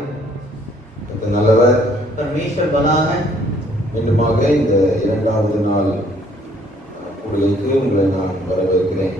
देगा। கர்த்தர் நல்லவர். परमेश्वर भला है। மீண்டுமாக இந்த இரண்டாவது நாள் கூடுகைக்கு உங்களை நான் வரவேற்கிறேன்.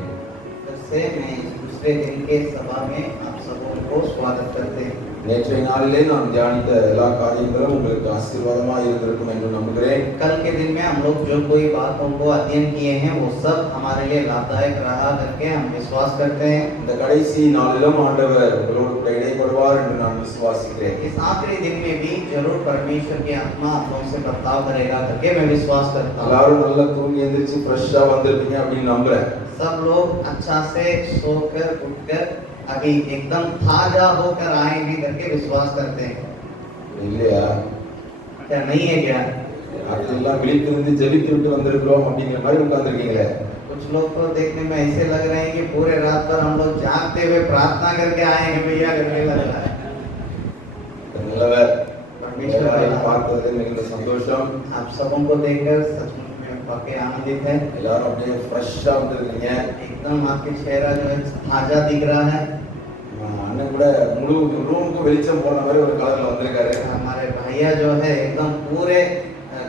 फिर से मैं दूसरे दिन के सभा में आप सबों को स्वागत करते हैं। நேற்றைய நாளிலே நாம் தியானித்த எல்லா காரியங்களும் உங்களுக்கு ஆசீர்வாதமாக இருந்திருக்கும் என்று நம்புகிறேன். कल के दिन में हम लोग जो कोई बातों को अध्ययन किए हैं वो सब हमारे लिए लाभदायक रहा करके हम विश्वास करते हैं। இந்த கடைசி நாளிலும் ஆண்டவர் உங்களோடு கூட இடைப்படுவார் என்று நான் விசுவாசிக்கிறேன். इस आखिरी दिन में भी जरूर परमेश्वर की आत्मा आप लोगों से बर्ताव करेगा करके मैं विश्वास करता हूँ। எல்லாரும் நல்லா தூங்கி எந்திரிச்சு ஃப்ரெஷ்ஷா வந்திருப்பீங்க அப்படின்னு நம்புறேன். सब लोग अच्छा से सोकर उठकर अभी एकदम ताजा होकर आए हैं करके विश्वास करते हैं। இல்லையா? क्या नहीं है क्या? அதெல்லாம் விழித்திருந்து ஜெபித்து விட்டு வந்திருக்கிறோம் அப்படிங்கிற மாதிரி உட்கார்ந்திருக்கீங்களே. कुछ लोग तो देखने में ऐसे लग रहे हैं कि पूरे रात भर हम लोग जागते हुए प्रार्थना करके आए हैं भैया करने लग रहा है। நல்லவர். परमेश्वर எல்லாரையும் பார்த்ததில் மிகுந்த சந்தோஷம். आप सबों को देखकर सचमुच में वाकई आनंदित है। எல்லாரும் அப்படியே ஃப்ரெஷ்ஷா வந்திருக்கீங்க. एकदम आपके चेहरा जो है ताजा दिख रहा है। அண்ணன் கூட முழு ரூமுக்கு வெளிச்சம் போன மாதிரி ஒரு கலர்ல வந்திருக்காரு. हमारे भैया जो है एकदम पूरे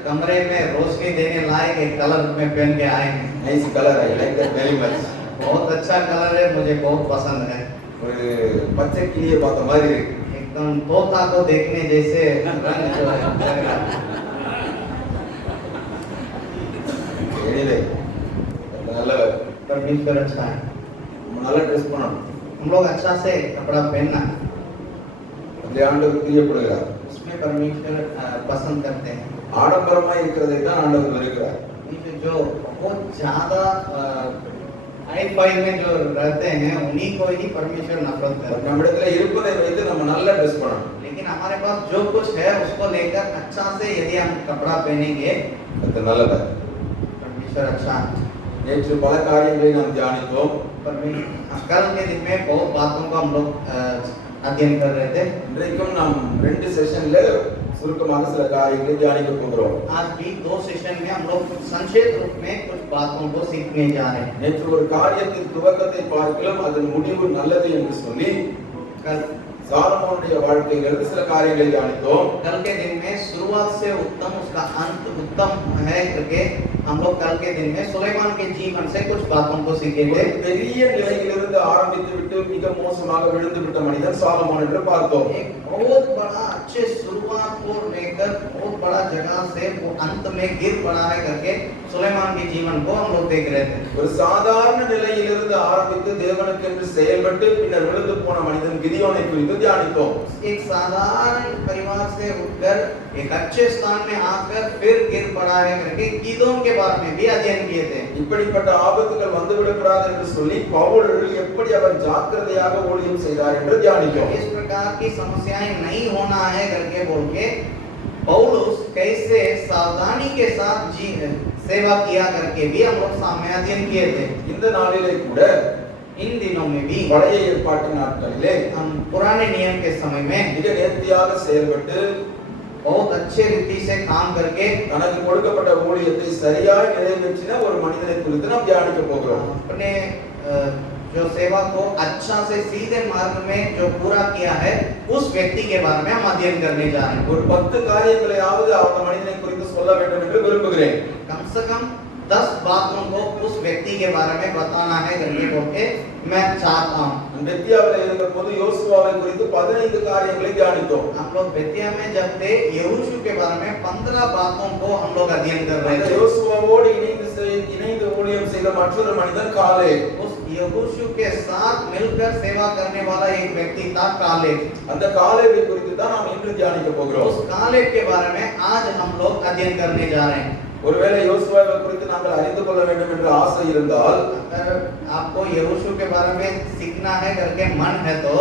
कमरे में रोशनी देने लायक एक कलर में पहन के आए हैं। Nice colour. I like that very much. बहुत अच्छा कलर है, मुझे बहुत पसंद है। ஒரு பச்சை கிளியை பார்த்த மாதிரி இருக்கு. एकदम तोता को देखने जैसे रंग जो है लग रहा है। எனிவே நல்லவர். परमेश्वर अच्छा है। நம்ம நல்லா ட்ரெஸ் பண்ணணும். हम लोग अच्छा से कपड़ा पहनना है, அந்த ஆண்டவர் பிரியப்படுகிறார். उसमें परमेश्वर पसंद करते हैं। ஆடம்பரமா இருக்கிறதை தான் ஆண்டவர் வெறுக்கிறார். जो बहुत ज्यादा हाई फाई में जो रहते हैं उन्हीं को ही परमेश्वर नफरत करता है। நம்மிடத்துல இருப்பதை வைத்து நம்ம நல்லா ட்ரெஸ் பண்ணணும். लेकिन हमारे पास जो कुछ है उसको लेकर अच्छा से यदि हम कपड़ा पहनेंगे அது நல்லவர். परमेश्वर अच्छा है। நேற்று பல காரியங்களை நாம் தியானித்தோம். कल के दिन में बहुत बातों को हम लोग अध्ययन कर रहे थे। இன்றைக்கும் நாம் 2 செஷன்ல சுருக்கமாக சில காரியங்களை தியானிக்க போகிறோம். आज भी 2 सेशन में हम लोग संक्षेप रूप में कुछ बातों को सीखने जा रहे हैं। நேற்று ஒரு காரியத்தின் துவக்கத்தை பார்க்கலாம், அதன் முடிவு நல்லது என்று சொல்லி कल சாலமோனுடைய வாழ்க்கையிலிருந்து சில காரியங்களை தியானித்தோம். कल के दिन में शुरुआत से उत्तम उसका अंत उत्तम है करके हम लोग कल के दिन में सुलेमान के जीवन से कुछ बातों को सीखे थे। பெரிய நிலையிலிருந்து ஆரம்பித்து விட்டு மிக மோசமாக விழுந்து விட்ட மனிதன் சாலமோன் என்று பார்த்தோம். एक बहुत बड़ा अच्छे शुरुआत को लेकर बहुत बड़ा जगह से वो अंत में गिर पड़ा है करके सुलेमान के जीवन को हम लोग देख रहे थे। ஒரு சாதாரண நிலையிலிருந்து ஆரம்பித்து தேவனுக்கு என்று செயல்பட்டு பின்னர் விழுந்து போன மனிதன் கிதியோனை குறித்து தியானித்தோம். एक साधारण परिवार से उठकर एक अच्छे स्थान में आकर फिर गिर पड़ा है करके गिदोन के बारे में भी अध्ययन किए थे। இப்படிப்பட்ட ஆபத்துகள் வந்துவிடக்கூடாது என்று சொல்லி பவுல் எப்படி அவர் ஜாக்கிரதையாக ஊழியம் செய்தார் என்று தியானித்தோம். इस प्रकार की समस्याएं नहीं होना है करके बोल के पौलुस कैसे सावधानी के साथ सेवा किया करके भी हम लोग सामने अध्ययन किए थे। இந்த நாளிலே கூட इन दिनों में भी பழைய ஏற்பாட்டு நாட்களிலே हम पुराने नियम के समय में மிக நேர்த்தியாக செயல்பட்டு बहुत अच्छे रीति से काम करके தனக்கு கொடுக்கப்பட்ட ஊழியத்தை சரியாய் நிறைவேற்றின ஒரு மனிதனை குறித்து நாம் தியானிக்க போகிறோம். अपने जो सेवा को अच्छा से सीधे मार्ग में जो पूरा किया है उस व्यक्ति के बारे में हम अध्ययन करने जा रहे हैं। ஒரு 10 காரியங்களையாவது அந்த மனிதனை குறித்து சொல்ல வேண்டும் என்று விரும்புகிறேன். कम से कम 10 बातों को उस व्यक्ति के बारे में बताना है करके बोल के मैं चाहता हूँ। பெத்தியாவில் இருந்தபோது யோசுவாவை குறித்து 15 காரியங்களை தியானித்தோம். हम लोग बेतिया में जब थे यहोशू के बारे में 15 बातों को हम लोग अध्ययन कर रहे அந்த थे। யோசுவாவோடு இணைந்து ஊழியம் செய்த மற்றொரு மனிதன் காலேப். उस यहोशू के साथ मिलकर सेवा करने वाला एक व्यक्ति था कालेब। அந்த காலேபை குறித்து தான் நாம் இன்று தியானிக்க போகிறோம். उस कालेब के बारे में आज हम लोग अध्ययन करने जा रहे हैं। ஒருவேளை யோசுவாவை குறித்து நாங்கள் அறிந்து கொள்ள வேண்டும் என்று ஆசை இருந்தால் अगर आपको यहोशू के बारे में सीखना है करके मन है तो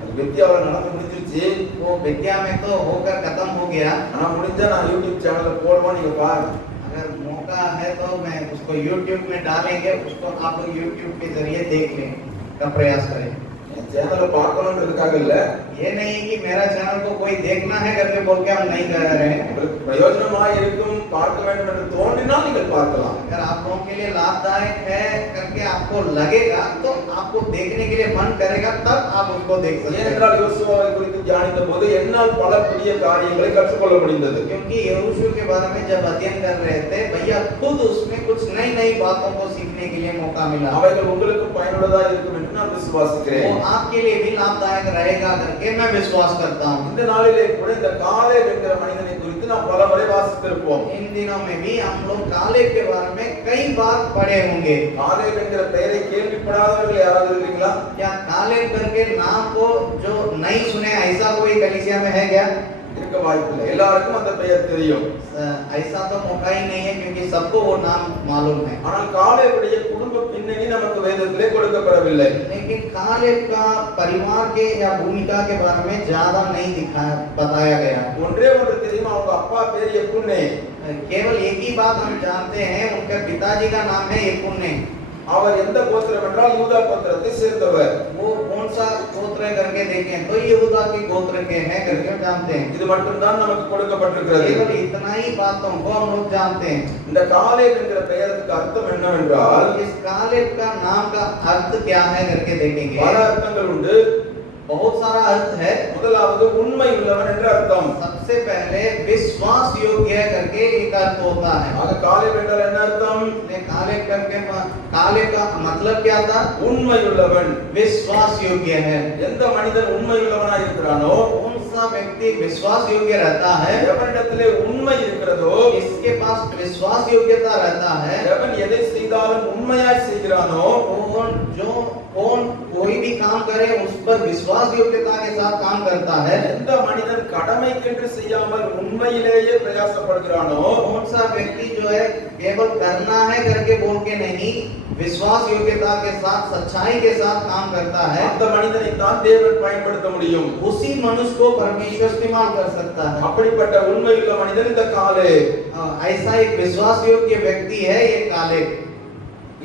அது பெத்தியாவில் நடந்து முடிஞ்சிருச்சு. वो बेतिया में तो होकर खत्म हो गया। ஆனா முடிஞ்சா நான் யூடியூப் சேனல்ல போடுவோம், நீங்க பாருங்க. अगर मौका है तो मैं उसको YouTube में डालेंगे, उसको आप लोग YouTube के जरिए देख लें का प्रयास करें। சேனலை பார்க்கணும்ன்றதுக்காக இல்ல, ये नहीं कि मेरा चैनल को कोई देखना है करके बोल के हम नहीं कर रहे हैं। உங்களுக்கு பிரயோஜனமா இருக்கும், பார்க்க வேண்டும் என்று தோன்றினால் நீங்கள் பார்க்கலாம். अगर आप लोगों के लिए लाभदायक है करके आपको लगेगा तो आपको देखने के लिए मन करेगा, तब आप उसको देख सकते हैं। ஏனென்றால் யோசுவாவை குறித்து தியானித்த போது என்னால் பல புதிய காரியங்களை கற்றுக்கொள்ள முடிந்தது. क्योंकि यहोशू के बारे में जब अध्ययन कर रहे थे, भैया खुद उसमें कुछ नई नई बातों को सीखने के लिए मौका मिला। அவைகள் உங்களுக்கு பயனுள்ளதா இருக்கும் என்று நான் விசுவாசிக்கிறேன். वो आपके लिए भी लाभदायक रहेगा करके मैं विश्वास करता हूँ। இந்த நாளிலே கூட இந்த காலேப் என்கிற மனிதனை குறித்து நாம் பல முறை வாசித்திருப்போம். इन दिनों में भी हम लोग कालेब के बारे में कई बार पढ़े होंगे। காலேப் என்கிற பெயரை கேள்விப்படாதவர்கள் யாராவது இருக்கீங்களா? क्या कालेब करके नाम को जो नहीं सुने ऐसा कोई कलीसिया में है क्या? இருக்க வாய்ப்பில்லை. எல்லாருக்கும் அந்த பெயர் தெரியும். ऐसा तो मौका ही नहीं है क्योंकि सबको वो नाम मालूम है। ஆனால் காலேபுடைய குடும்ப பின்னணி நமக்கு வேதத்திலே கொடுக்கப்படவில்லை. लेकिन कालेब का परिवार के या भूमिका के बारे में ज्यादा नहीं बताया गया। ஒன்றே ஒன்று தெரியும், அவங்க அப்பா பேர் எப்புன்னே. केवल एक ही बात हम जानते हैं, उनके पिताजी का नाम है यपुन्ने। அவர் எந்த கோத்திரம் என்றால் யூதா கோத்திரத்தை சேர்ந்தவர். वो कौन सा गोत्र करके देखें तो यहूदा के गोत्र के हैं करके हम जानते हैं। இது மட்டும்தான் நமக்கு கொடுக்கப்பட்டிருக்கிறது. केवल इतना ही बातों को हम लोग जानते हैं। இந்த காலேப் என்கிற பெயருக்கு அர்த்தம் என்னவென்றால், इस कालेब का नाम का अर्थ क्या है करके देखेंगे। பல அர்த்தங்கள் உண்டு. बहुत सारा अर्थ है। முதலாவது உண்மை உள்ளவன் என்ற அர்த்தம். सबसे पहले विश्वास योग्य करके एक अर्थ होता है। ஆக காலேப் என்றால் என்ன அர்த்தம்? कालेब करके कालेब का मतलब क्या था? உண்மை உள்ளவன். विश्वास योग्य है। எந்த மனிதன் உண்மை உள்ளவனாய் இருக்கிறானோ, कौन सा व्यक्ति विश्वास योग्य रहता है? எவனிடத்திலே உண்மை இருக்கிறதோ, इसके पास विश्वास योग्यता रहता है। எவன் எதை செய்தாலும் உண்மையாய் செய்கிறானோ, कौन कोई भी काम करे उस पर विश्वास योग्यता के साथ काम करता है। எந்த மனிதன் கடமைக்கென்று செய்யாமல் உண்மையிலேயே பிரயாசப்படுகிறானோ, कौन सा व्यक्ति जो है केवल करना है करके बोल के नहीं, विश्वास योग्यता के साथ सच्चाई के साथ काम करता है, அந்த மனிதனை தான் தேவன் பயன்படுத்த முடியும். उसी मनुष्य को परमेश्वर इस्तेमाल कर सकता है। அப்படிப்பட்ட உண்மையுள்ள மனிதன் இந்த காலேப். ऐसा एक विश्वास योग्य व्यक्ति है ये कालेब।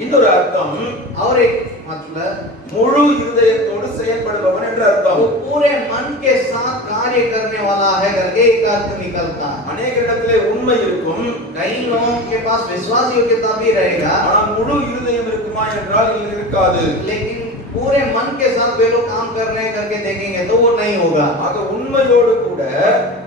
இன்னொரு அர்த்தம், और एक मतलब முழு இருதயத்தோடு செயல்படுபவன் என்ற அர்த்தம். वो पूरे मन के साथ कार्य करने वाला है करके एक अर्थ निकलता है। अनेक இடத்திலே உண்மை இருக்கும், कई लोगों के पास विश्वास योग्यता भी रहेगा, ஆனால் முழு இருதயம் இருக்குமா என்றால் இருக்காது. लेकिन पूरे मन के साथ वे लोग काम कर रहे हैं करके देखेंगे तो वो नहीं होगा। ஆக உண்மையோடு கூட,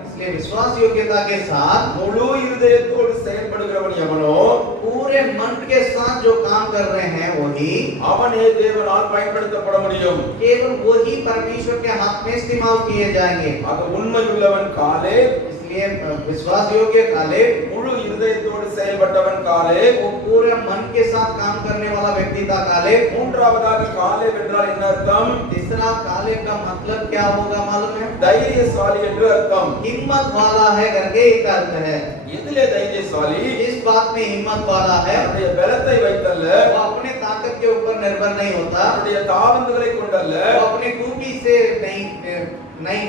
इसलिए विश्वास योग्यता के साथ முழு இருதயத்தோடு செயல்படுகிறவன் எவனோ, पूरे मन के साथ जो काम कर रहे हैं वही அவனே தேவனால் பயன்படுத்தப்பட முடியும். केवल वही परमेश्वर के हाथ में इस्तेमाल किए जाएंगे। ஆக உண்மையுள்ளவன் காலேப், इसलिए विश्वास योग्य कालेब, முழு இருதயத்தோடு செயல்பட்டவன் காலேப். वो पूरे मन के साथ काम करने वाला व्यक्ति था कालेब। மூன்றாவதாக காலேப் என்றால் என்ன அர்த்தம்? तीसरा कालेब का मतलब क्या होगा मालूम है? தைரியசாலி என்று அர்த்தம். हिम्मत वाला है करके एक अर्थ है। எதிலே தைரியசாலி? इस बात में हिम्मत वाला है, தன்னுடைய பலத்தை வைத்தல்ல, वो अपने ताकत के ऊपर निर्भर नहीं होता, தன்னுடைய தாளந்துகளை கொண்டல்ல, वो अपने खूबी से नहीं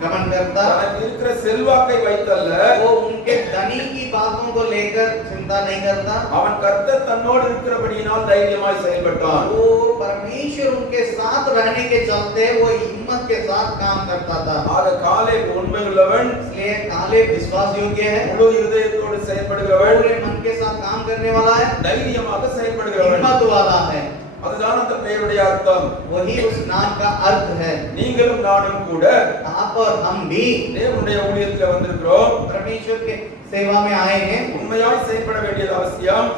गमन करता, தனக்கு இருக்கிற செல்வாக்கை வைத்தல்ல, वो उनके धनी की बातों को लेकर चिंता नहीं करता, அவன் கர்த்தர் தன்னோடு இருக்கிறபடியினால் தைரியமாய் செயல்பட்டான். वो परमेश्वर उनके साथ रहने के चलते वो हिम्मत के साथ काम करता था। ஆக காலேப் உண்மையுள்ளவன், इसलिए कालेब विश्वास योग्य है, முழு இருதயத்தோடு செயல்படுகிறவன், पूरे मन के साथ काम करने वाला है, தைரியமாக செயல்படுகிறவன். हिम्मत वाला है। அதுதான் அந்த பெயருடைய அர்த்தம். वही उस नाम का अर्थ है। நீங்களும் நானும் கூட आप और हम भी தேவனுடைய ஊழியத்தில் வந்திருக்கிறோம். परमेश्वर के सेवा में आए हैं। உண்மையாய் செயல்பட வேண்டியது அவசியம்.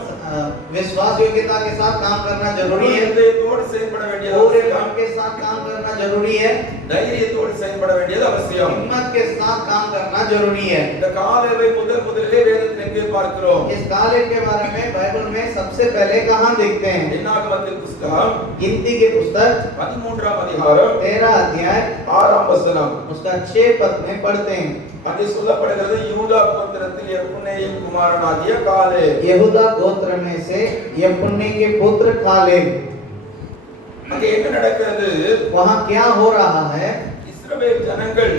विश्वास योग्यता के साथ काम करना जरूरी है, இதயத்தோடு செயல்பட வேண்டியது पूरे அவசியம். मन के साथ काम करना जरूरी है, தைரியத்தோடு செயல்பட வேண்டியது அவசியம். हिम्मत के साथ काम करना जरूरी है। இந்த காலேபை முதலிலே வேதத்தில் எங்கே பார்க்கிறோம்? इस कालेब के बारे में बाइबल में सबसे पहले कहां देखते हैं? என்னாகமத்தின் புத்தகம் गिनती के पुस्तक 13ஆம் அதிகாரம் 13 अध्याय 6ஆம் वचனம். उसका 6 पद में पढ़ते हैं। அங்கே சொல்லப்படுகிறது, யூதா கோத்திரத்தில் எப்புன்னேயின் குமாரனாகிய காலேப். यहूदा गोत्र में से यपुन्ने के पुत्र कालेब। அங்கே என்ன நடக்கிறது? वहां क्या हो रहा है? இஸ்ரவேல் ஜனங்கள்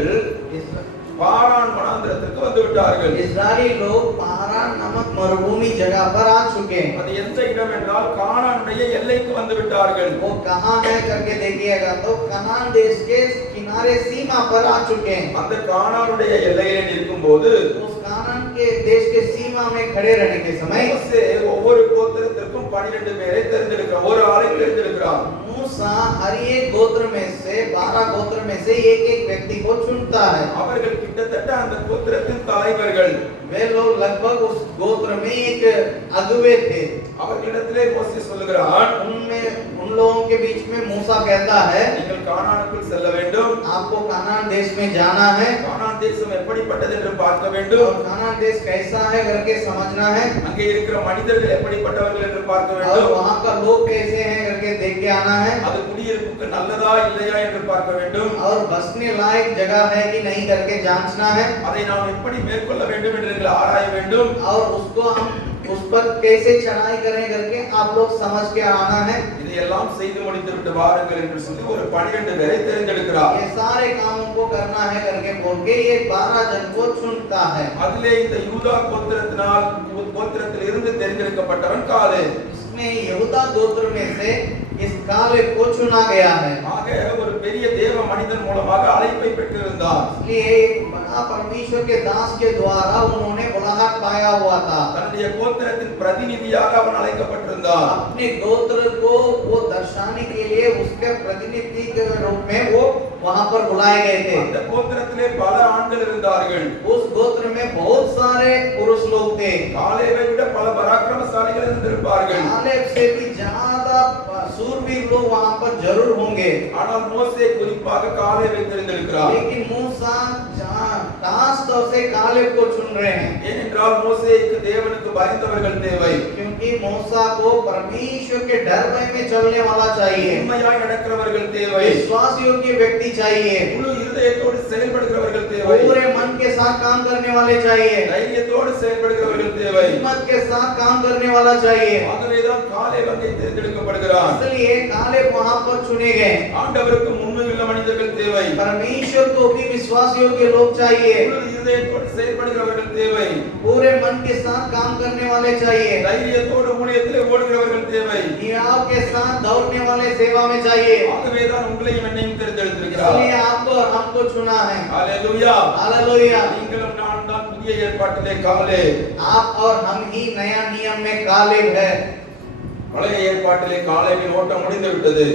பாரான் வனாந்திரத்துக்கு வந்து விட்டார்கள். इस्राएली लोग पारान नामक मरुभूमि जगह पर आ चुके हैं। அது எந்த இடம் என்றால் கானானுடைய எல்லைக்கு வந்து விட்டார்கள். वो कहाँ है करके देखिएगा तो कनान देश के किनारे सीमा पर आ चुके हैं। அந்த கானானுடைய எல்லையிலே நிற்கும்போது उस कानान के देश के सीमा में खड़े रहने के समय மோசே ஒவ்வொரு கோத்திரத்திற்கும் 12 பேரை தேர்ந்தெடுக்கிறார். ஒரு ஆளை தேர்ந்தெடுக்கிறார். मूसा हर एक गोत्र में से 12 गोत्र में से एक व्यक्ति को चुनता है। அவர்கள் கிட்டத்தட்ட அந்த கோத்திரத்தின் தலைவர்கள். वे लोग लगभग उस गोत्र में एक अगुवे थे। அவர்களிடத்திலே மோசே சொல்லுகிறார், उनमें उन लोगों के बीच में मूसा कहता है, நீங்கள் கானானுக்குள் செல்ல வேண்டும். आपको कानान देश में जाना है। கானான் தேசம் எப்படிப்பட்டது என்று பார்க்க வேண்டும். और कानान देश कैसा है करके समझना है। அங்கே இருக்கிற மனிதர்கள் எப்படிப்பட்டவர்கள் என்று பார்க்க और வேண்டும். वहाँ का लोग कैसे हैं करके देख के आना है। அது குடியிருப்புக்கு நல்லதா இல்லையா என்று பார்க்க வேண்டும். और बसने लायक जगह है कि नहीं करके जांचना है। அதை நாம் எப்படி மேற்கொள்ள வேண்டும் என்று நீங்கள் ஆராய வேண்டும். और उसको हम उस पर कैसे चढ़ाई करें करके आप लोग समझ के आना है। இதையெல்லாம் செய்து முடித்து விட்டு வாருங்கள் என்று சொல்லி ஒரு 12 பேரை தேர்ந்தெடுக்கிறார். ये सारे कामों को करना है करके बोल के ये 12 जन को चुनता है। அதிலே இந்த யூதா கோத்திரத்தில் இருந்து தேர்ந்தெடுக்கப்பட்டவன் காலே. इसमें यहूदा गोत्र में से इस कालेब को चुना गया है। ஆக ஒரு பெரிய தேவ மனிதன் மூலமாக அழைப்பை பெற்றிருந்தார். इसलिए एक बड़ा परमेश्वर के दास के द्वारा उन्होंने बुलाहट पाया हुआ था। தன்னுடைய கோத்திரத்தின் பிரதிநிதியாக அவன் அழைக்கப்பட்டிருந்தான். अपने गोत्र को वो दर्शाने के लिए उसके प्रतिनिधि के रूप में वो वहां पर बुलाए गए थे। அந்த கோத்திரத்திலே பல ஆண்கள் இருந்தார்கள். उस गोत्र में बहुत सारे पुरुष लोग थे। காலேவை விட பல பராக்கிரமசாலிகள் இருந்திருப்பார்கள். कालेब से भी ज्यादा सूरवीर लोग वहां पर जरूर होंगे। ஆனால் மோசே குறிப்பாக காலேவை தேர்ந்தெடுக்கிறார். लेकिन मूसा खास तौर से कालेब को चुन रहे हैं। ஏனென்றால் மோசேக்கு தேவனுக்கு பயந்தவர்கள் தேவை. क्योंकि मूसा को परमेश्वर के डर भय में चलने वाला चाहिए। உண்மையாய் நடக்கிறவர்கள் தேவை. विश्वास योग्य व्यक्ति चाहिए। முழு இருதயத்தோடு செயல்படுகிறவர்கள் தேவை. पूरे मन के साथ काम करने वाले चाहिए। தைரியத்தோடு செயல்படுகிறவர்கள் தேவை. हिम्मत के साथ काम करने वाला चाहिए। ஆகவேதான் காலேப் அங்கே தேர்ந்தெடுக்கப்படுகிறார். इसलिए कालेब वहां पर चुने गए। ஆண்டவருக்கு உண்மையுள்ள மனிதர்கள் தேவை. परमेश्वर को भी विश्वास योग्य लोग चाहिए। முழு இருதயத்தோடு செயல்படுகிறவர்கள் தேவை. पूरे मन के साथ काम करने वाले चाहिए। தைரியத்தோடு ஊழியத்திலே ஓடுகிறவர்கள் தேவை. नियाव के साथ दौड़ने वाले सेवा में चाहिए। ஆகவேதான் உங்களையும் என்னையும் தேர்ந்தெடுத்திருக்கிறார். इसलिए आपको और हमको चुना है। ஹalleluya. हालेलुया। நீங்களும் நான் தான் புதிய ஏற்பாட்டிலே காலே. आप और हम ही नया नियम में कालेब है। பழைய ஏற்பாட்டிலே காலேபின் ஓட்டம் முடிந்து விட்டது.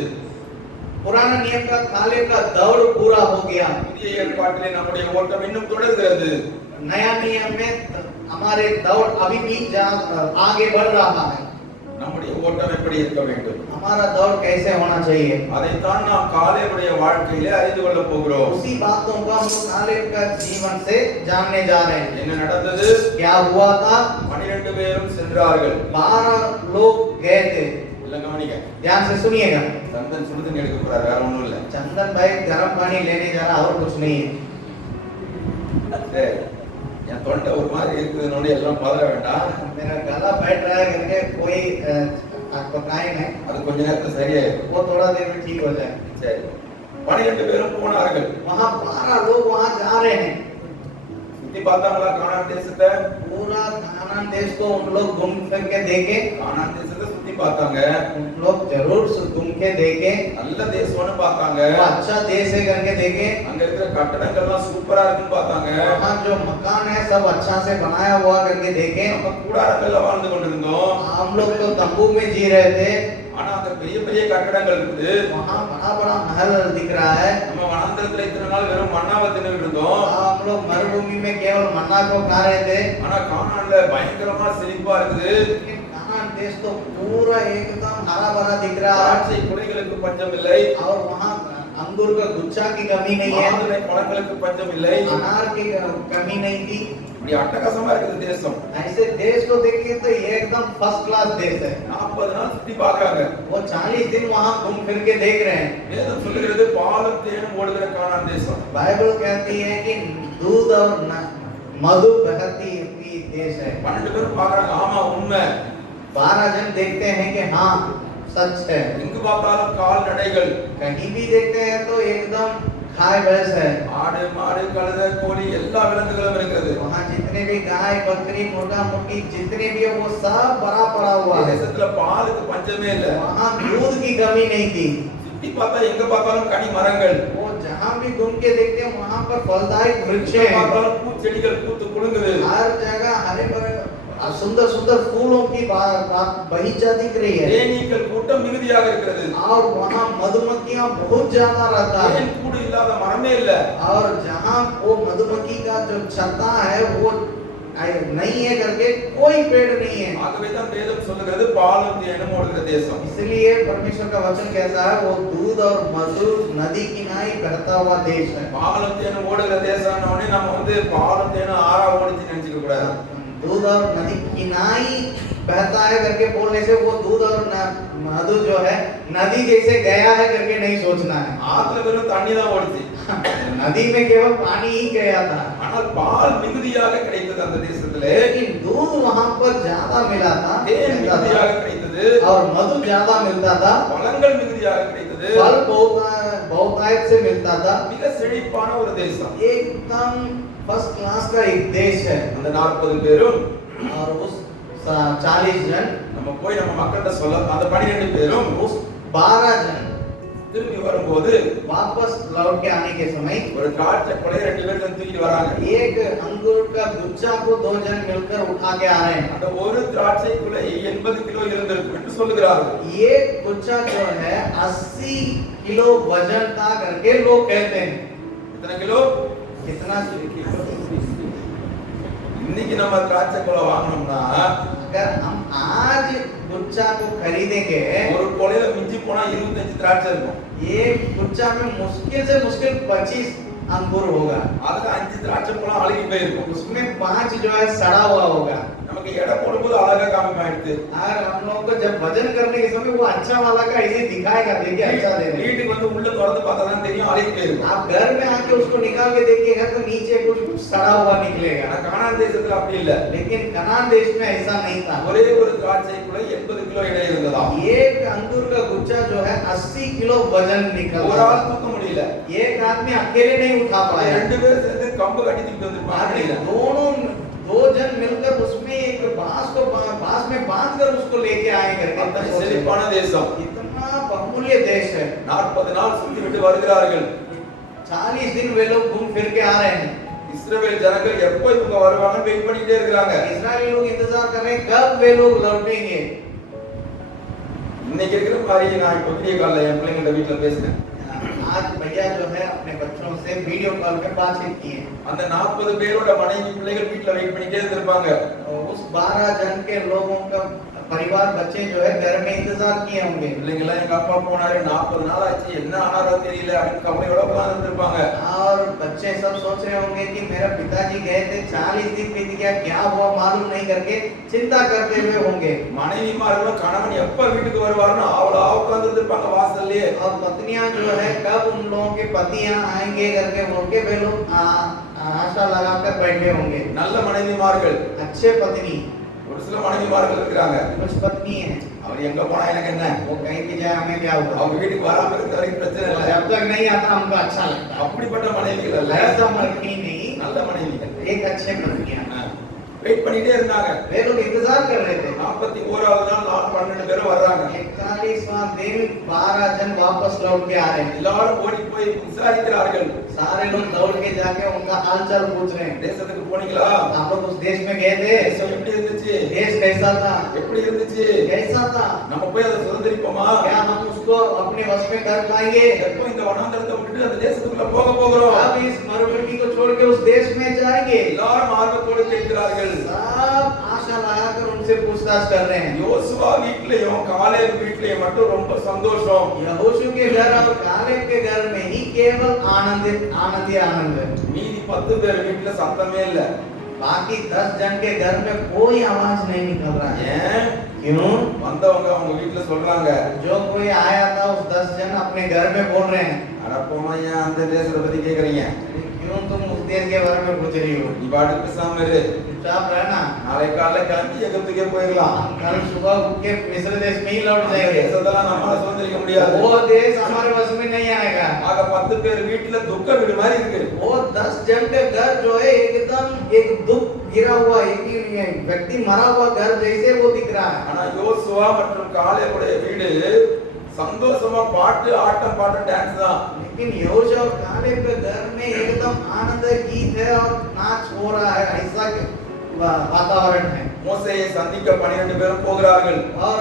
पुराना नियम का कालेब का दौड़ पूरा हो गया। புதிய ஏற்பாட்டிலே நம்முடைய ஓட்டம் இன்னும் தொடர்கிறது. नया नियम में हमारे दौड़ अभी भी आगे बढ़ रहा है। நம்முடைய ஓட்டம் எப்படி இருக்க வேண்டும்? हमारा दौड़ कैसे होना चाहिए? அதைத்தான் நாம் காலேபுடைய வாழ்க்கையிலே அறிந்து கொள்ள போகிறோம். उसी बातों को हम लोग कालेब का जीवन से जानने जा रहे हैं। என்ன நடந்தது? क्या हुआ था? 12 பேரும் சென்றார்கள். 12 लोग गए थे। இல்ல கவனிங்க. ध्यान से सुनिएगा। சந்தன் சுடுதண்ணி எடுக்க போறாரு, வேற ஒண்ணும் இல்ல. चंदन भाई गर्म पानी लेने जा रहा और कुछ नहीं है। சரி. என் தொண்டை ஒரு மாதிரி இருக்குதுன்னு எல்லாம் பதற வேண்டாம். मेरा गला बैठ रहा है करके कोई आपको टाइम है, அது கொஞ்ச நேரத்துல சரியாயிடும். वो थोड़ा देर में ठीक हो जाए। சரி. 12 பேரும் போனார்கள். वहाँ 12 लोग वहाँ जा रहे हैं। சுத்தி பார்த்தாங்களா கானான் தேசத்தை? पूरा कानान देश को उन लोग घूम फिर के देखे। கானான் தேசத்தை சுத்தி பார்த்தாங்க. उन लोग जरूर घूम के देखे। நல்ல தேசம்னு பார்த்தாங்க. वो अच्छा देश है करके देखे। அங்க இருக்கிற கட்டடங்கள்லாம் சூப்பரா இருக்குன்னு பார்த்தாங்க. वहाँ जो मकान है सब अच्छा से बनाया हुआ करके देखे। நம்ம கூடாரங்கள்ல வாழ்ந்து கொண்டிருந்தோம். हम लोग तो तंबू में जी रहे थे। ஆனா அங்க பெரிய பெரிய கட்டடங்கள் இருக்குது. वहाँ बड़ा बड़ा महल दिख रहा है। நம்ம வனாந்திரத்துல இத்தனை நாள் வெறும் மண்ணாவை தின்னுட்டு இருந்தோம். हम लोग मरुभूमि में केवल मन्ना को खा रहे थे। ஆனா கானான்ல பயங்கரமா செழிப்பா இருக்குது. लेकिन कानान देश तो पूरा एकदम हरा भरा दिख रहा है। திராட்சை குலைகளுக்கு பஞ்சம் இல்லை. और वहाँ अंगूर का गुच्छा की कमी नहीं है। மாதுளை பழங்களுக்கு பஞ்சம் இல்லை. अनार की कमी नहीं थी। இப்படி அட்டகாசமா இருக்குது தேசம். ऐसे देश को देखिए तो ये एकदम फर्स्ट क्लास देश है। 40 நாள் சுத்தி பார்க்கறாங்க. वो 40 दिन वहाँ घूम फिर के देख रहे हैं। வேதம் சொல்லுகிறது பாலும் தேனும் ஓடுகிற கானான் தேசம். बाइबल कहती है कि दूध और मधु बहती हुई देश है। 12 பேரும் பார்க்கறாங்க. ஆமா உண்மை. 12 जन देखते हैं कि हाँ सच है। எங்கு பார்த்தாலும் கால்நடைகள். कहीं भी देखते हैं तो एकदम गाय भैंस है, ஆடு மாடு கழுதை கோழி எல்லா விலங்குகளும் இருக்கிறது. वहाँ जितने भी गाय बकरी मुर्गा मुर्गी जितने भी है वो सब भरा पड़ा हुआ है। தேசத்துல பாலுக்கு பஞ்சமே இல்ல. वहाँ दूध की कमी नहीं थी। சுத்தி பார்த்தா எங்க பார்த்தாலும் கனி மரங்கள், वो जहाँ भी घूम के देखते हैं वहाँ पर फलदायक वृक्ष எங்க है। பார்த்தாலும் பூச்செடிகள் பூத்து குலுங்குது. हर जगह हरे भरे सुंदर सुंदर फूलों की बगीचा दिख रही है। தேனீக்கள் கூட்டம் மிகுதியாக இருக்கிறது. और वहाँ मधुमक्खियाँ बहुत ज्यादा रहता है। தேன் கூடு இல்லாத மரமே இல்ல. और जहाँ वो मधुमक्खी का जो छत्ता है वो नहीं है करके कोई पेड़ नहीं है। ஆகவே தான் வேதம் சொல்லுகிறது பாலும் தேனும் ஓடுகிற தேசம். इसलिए परमेश्वर का वचन कहता है वो दूध और मधु नदी किनारे बहता हुआ देश है। பாலும் தேனும் ஓடுகிற தேசம்னு உடனே நம்ம வந்து பாலும் தேனும் ஆறா ஓடுச்சு நினைச்சுக்க கூடாது. दूध और नदी किनारे बहता है करके बोलने से वो दूध और मधु जो है नदी जैसे गया है करके नहीं सोचना है। ஆத்துல வெறும் தண்ணி தான் ஓடுச்சு. नदी में केवल पानी ही गया था। ஆனால் பால் மிகுதியாக கிடைத்தது அந்த தேசத்திலே. लेकिन दूध वहाँ पर ज्यादा मिला था, தேன் மிகுதியாக கிடைத்தது. और मधु ज्यादा मिलता था, பழங்கள் மிகுதியாக கிடைத்தது. फल बहुतायत से मिलता था। மிக செழிப்பான ஒரு தேசம். एकदम फर्स्ट क्लास का एक देश है। அந்த 40 பேரும் और उस 40 जन, நம்ம போய் நம்ம மக்கள்கிட்ட சொல்ல அந்த 12 பேரும் उस 12 जन திரும்பி வரும்போது वापस लौट के आने के समय ஒரு திராட்சை கொலையை 2 பேர் தூக்கிட்டு வராங்க. एक अंगूर का गुच्छा को 2 जन मिलकर उठा के आ रहे हैं। அந்த ஒரு திராட்சை கொலை 80 கிலோ இருந்திருக்கும் என்று சொல்லுகிறார்கள். ये गुच्छा जो है 80 किलो वजन था करके लोग कहते हैं। எத்தனை கிலோ? कितना? இன்னைக்கு நம்ம திராட்சை கொலை வாங்கணும்னா अगर हम आज गुच्छा को खरीदेंगे, ஒரு கொலையில மிஞ்சி போனா 25 திராட்சை இருக்கும். ये गुच्छा में मुश्किल से मुश्किल 25 अंगूर होगा। அதுல 5 திராட்சை பழம் அழுகி போயிருக்கும். उसमें 5 जो है सड़ा हुआ होगा। நமக்கு எடை போடும்போது அழகா காமிப்பாயிடுது. और हम लोगों को जब वजन करने के समय वो अच्छा वाला का इसे दिखाएगा, देखिए अच्छा दे रहे हैं। வீட்டுக்கு வந்து உள்ள திறந்து பார்த்தா தான் தெரியும் அழுகி போயிருக்கும். आप घर में आके उसको निकाल के देखिएगा तो नीचे कुछ सड़ा हुआ निकलेगा। ஆனா கானான் தேசத்துல அப்படி இல்ல. लेकिन कनान देश में ऐसा नहीं था। ஒரே ஒரு திராட்சைக்குள்ள 80 கிலோ எடை இருந்ததாம். एक अंगूर का गुच्छा जो है 80 किलो वजन निकल ஒரு रहा ஆள் தூக்க முடியல. एक आदमी अकेले नहीं उठा पाया। ரெண்டு பேர் சேர்ந்து கம்பு கட்டி தூக்கிட்டு வந்திருப்பாங்க. दोनों 2 जन मिलकर उसमें एक बांस में बांधकर उसको लेके आए करके। அத்தனை செழிப்பான தேசம். इतना बहुमूल्य देश है। 40 நாள் சுத்தி விட்டு வருகிறார்கள். 40 दिन वे लोग घूम फिर के आ रहे हैं। இஸ்ரவேல் ஜனங்கள் எப்போ இவங்க வருவாங்கன்னு வெயிட் பண்ணிட்டே இருக்காங்க. इस्राएली लोग इंतजार कर रहे हैं कब वे लोग लौटेंगे। இன்னைக்கு இருக்கிற மாதிரி நான் இப்போ வீடியோ கால்ல என் பிள்ளைங்கள வீட்ல பேசுறேன். आज भैया जो है अपने बच्चों से वीडियो कॉल पे बातचीत की है। அந்த 40 பேரோட மனைவி பிள்ளைகள் வீட்ல வெயிட் பண்ணிட்டே இருந்திருப்பாங்க. उस 12 जन के लोगों का परिवार बच्चे जो है घर में इंतजार किए होंगे। பிள்ளைங்களா எங்க அப்பா போனாரு 40 நாள் ஆச்சு என்ன ஆனாரோ தெரியல அப்படின்னு கவலையோட உட்கார்ந்து இருப்பாங்க. और बच्चे सब सोच रहे होंगे कि मेरा पिताजी गए थे 40 दिन बीत गया क्या हुआ मालूम नहीं करके चिंता करते हुए होंगे। மனைவிமார்களும் கணவன் எப்ப வீட்டுக்கு வருவாருன்னு ஆவலா உட்கார்ந்து இருப்பாங்க வாசல்லே। और पत्नियां जो है कब उन लोगों के पति यहाँ आएंगे करके उनके वे लोग आशा लगाकर बैठे होंगे। நல்ல மனைவிமார்கள், अच्छे पत्नी, ஒரு சில மனைவிமார்கள் இருக்காங்க. कुछ पत्नी है அவர் எங்க போனா எனக்கு என்ன, वो कहीं भी जाए हमें क्या होगा, அவங்க வீட்டுக்கு வராம இருக்கிற வரைக்கும் பிரச்சனை இல்லை. जब तक नहीं आता हमको अच्छा लगता है। அப்படிப்பட்ட மனைவிகள் அல்ல, ऐसा पत्नी नहीं, நல்ல மனைவிகள். एक अच्छे पत्नियां। வெயிட் பண்ணிட்டே இருந்தாங்க. वे लोग इंतजार कर रहे थे। 41வது நாள் 12 பேர் வர்றாங்க. 41वां दिन 12 जन वापस लौट के आ रहे हैं। எல்லாரும் ஓடி போய் விசாரிக்கிறார்கள். सारे लोग दौड़ के जाके उनका हालचाल पूछ रहे हैं। தேசத்துக்கு போனீங்களா, आप लोग उस देश में गए थे, தேசம் எப்படி இருந்துச்சு, देश कैसा था, எப்படி இருந்துச்சு, कैसा था, நம்ம போய் அதை சுதந்திரிப்போமா, क्या हम उसको अपने वश में कर पाएंगे, எப்போ இந்த வனாந்தரத்தை விட்டுட்டு அந்த தேசத்துக்குள்ள போக போகிறோம், अब इस मरुभूमि को छोड़ के उस देश में जाएंगे। எல்லாரும் ஆர்வத்தோடு கேட்கிறார்கள். सब आशा लगाकर उनसे पूछताछ कर रहे हैं। யோசுவா வீட்லயும் காலேப் வீட்லயும் மட்டும் ரொம்ப சந்தோஷம். यहोशू के घर और कालेब के घर में ही केवल आनंद ही आनंद है। மீதி 10 பேர் வீட்ல சத்தமே இல்ல. बाकी 10 जन के घर में कोई आवाज नहीं निकल रहा है। ஏன்? क्यों? வந்தவங்க அவங்க வீட்ல சொல்றாங்க, जो कोई आया था उस 10 जन अपने घर में बोल रहे हैं, அட போமா ஏன் அந்த தேசத்தை பத்தி கேக்குறீங்க, क्यों तुम उस देश के बारे में पूछ रही हो। நீ பாட்டுக்கு பேசாம இரு. चुपचाप रहना। நாளை காலைல கிளம்பி எகிப்துக்கே போயிடலாம். हम कल सुबह उठ के मिस्र देश में ही लौट जाएंगे। தேசத்தெல்லாம் நம்மால சுதந்திரிக்க முடியாது. वो देश हमारे वश में नहीं आएगा। ஆக 10 பேர் வீட்டுல துக்க வீடு மாதிரி இருக்கு. वो 10 जन के घर जो है एकदम एक दुख गिरा हुआ एक व्यक्ति मरा हुआ घर जैसे वो दिख रहा है। ஆனா யோசுவா மற்றும் காலேபுடைய வீடு சந்தோஷமா பாட்டு ஆட்டம் பாட்டம் டான்ஸ் தான். लेकिन यहोशू और कालेब के घर में एकदम आनंद गीत है और नाच हो रहा है, ऐसा वातावरण है। மோசேயை சந்திக்க 12 பேரும் போகிறார்கள். और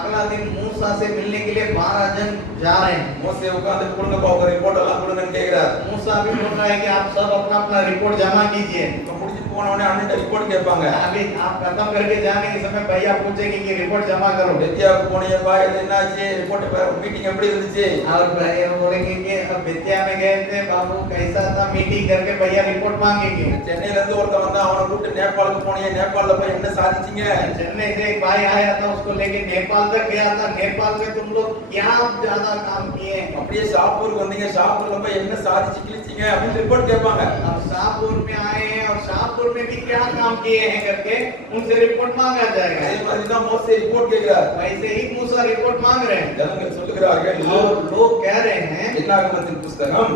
अगला दिन मूसा से मिलने के लिए 12 जन जा रहे हैं। மோசே உட்கார்ந்து கொடுங்க பாவுங்க ரிப்போர்ட் எல்லாம் கொடுங்கன்னு கேக்குறார். मूसा भी बोल रहा है कि आप सब अपना अपना रिपोर्ट जमा कीजिए। இப்ப முடிஞ்சு போன உடனே அண்ணன் ரிப்போர்ட் கேட்பாங்க. अभी आप खत्म करके जाने के समय भैया पूछेंगे कि रिपोर्ट जमा करो। பெத்தியாவுக்கு போனியப்பா இது என்னாச்சு ரிப்போர்ட் மீட்டிंग எப்படி இருந்துச்சு? और भैया बोलेंगे कि अब बेतिया में गए थे बाबू कैसा था मीटिंग करके भैया रिपोर्ट मांगेंगे। சென்னையில இருந்து ஒருத்தன் வந்தா அவனை கூப்பிட்டு நேபாளுக்கு போனியே நேபாளல போய் என்ன சாதிச்சீங்க? चेन्नई से एक भाई आया था उसको लेके नेपाल तक गया था। नेपाल में तुम लोग क्या ज्यादा काम किए? அப்படியே ஷாப்பூருக்கு வந்தீங்க ஷாப்பூர்ல போய் என்ன சாதிச்சு கிழிச்சீங்க அப்படின்னு ரிப்போர்ட் கேட்பாங்க. अब शाहपुर में आए हैं और शाहपुर में भी क्या काम किए हैं करके उनसे रिपोर्ट मांगा जाएगा। அதே மாதிரி தான் மோசே ரிப்போர்ட் கேக்குறார். वैसे ही मूसा रिपोर्ट मांग रहे हैं। ஜனங்கள் சொல்லுகிறார்கள் और लोग कह रहे हैं என்னாகமத்தின் புத்தகம்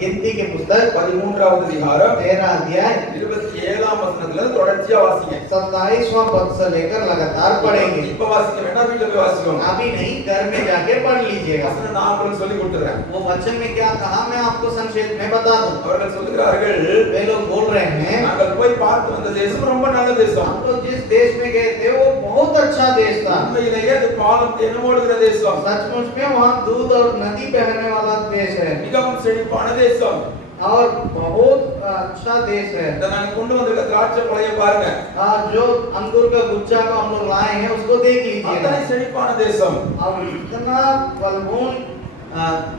गिनती के पुस्तक 13வது அதிகாரம் 13 अध्याय 27ஆம் வசனத்துல தொடர்ச்சியா வாசிங்க. 27वां पद से लेकर लगातार पढ़ेंगे। இப்ப வாசிக்க வேண்டாம் வீட்ல போய் வாசிக்கோங்க. अभी नहीं घर में जाके पढ़ लीजिएगा। வசனம் நான் உங்களுக்கு சொல்லி கொடுத்துறேன். वो वचन में क्या कहा मैं आपको संक्षेप में बता दूं। அவர்கள் சொல்லுகிறார்கள் वे लोग बोल रहे हैं நாங்கள் போய் பார்த்து வந்த தேசம் ரொம்ப நல்ல தேசம். हम लोग जिस देश में गए थे वो बहुत अच्छा देश था। உண்மையிலேயே அது பாலும் தேனும் ஓடுகிற தேசம். सचमुच में वहाँ दूध और नदी बहने वाला देश है மிகவும் செழிப்பான தேசம். और बहुत अच्छा देश है। இத நான் கொண்டு வந்திருக்க திராட்சை பழைய பாருங்க. जो अंगूर का गुच्छा को हम लोग लाए हैं उसको देख लीजिए। அத்தனை செழிப்பான தேசம். और इतना फलपूर्ण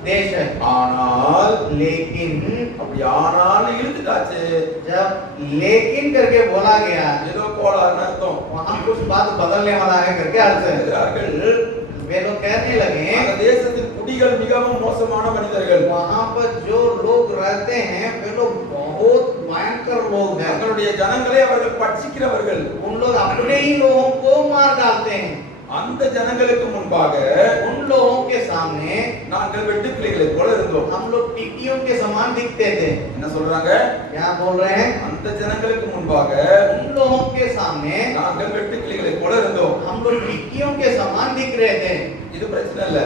देश है। ஆனால் लेकिन அப்படி ஆனால் இழுத்துட்டாச்சு. जब लेकिन करके बोला गया ஏதோ கோளாறுன்னு அர்த்தம். वहाँ कुछ बात बदलने वाला है करके अर्थ है। சொல்லுகிறார்கள் वे लोग कहने लगे அந்த தேசத்தின் குடிகள் மிகவும் மோசமான மனிதர்கள். वहाँ पर जो लोग रहते हैं वे लोग बहुत भयंकर लोग हैं। தங்களுடைய ஜனங்களை அவர்கள் பட்சிக்கிறவர்கள். उन लोग अपने ही लोगों को मार डालते हैं। அந்த ஜனங்களுக்கு முன்பாக उन लोगों के सामने நாங்கள் வெட்டுக்கிளிகளை போல இருந்தோம். हम लोग टिड्डियों के समान दिखते थे। என்ன சொல்றாங்க? क्या बोल रहे हैं? அந்த ஜனங்களுக்கு முன்பாக उन लोगों के सामने நாங்கள் வெட்டுக்கிளிகளை போல இருந்தோம். हम लोग टिड्डियों के समान दिख रहे थे। இது பிரச்சனை இல்ல.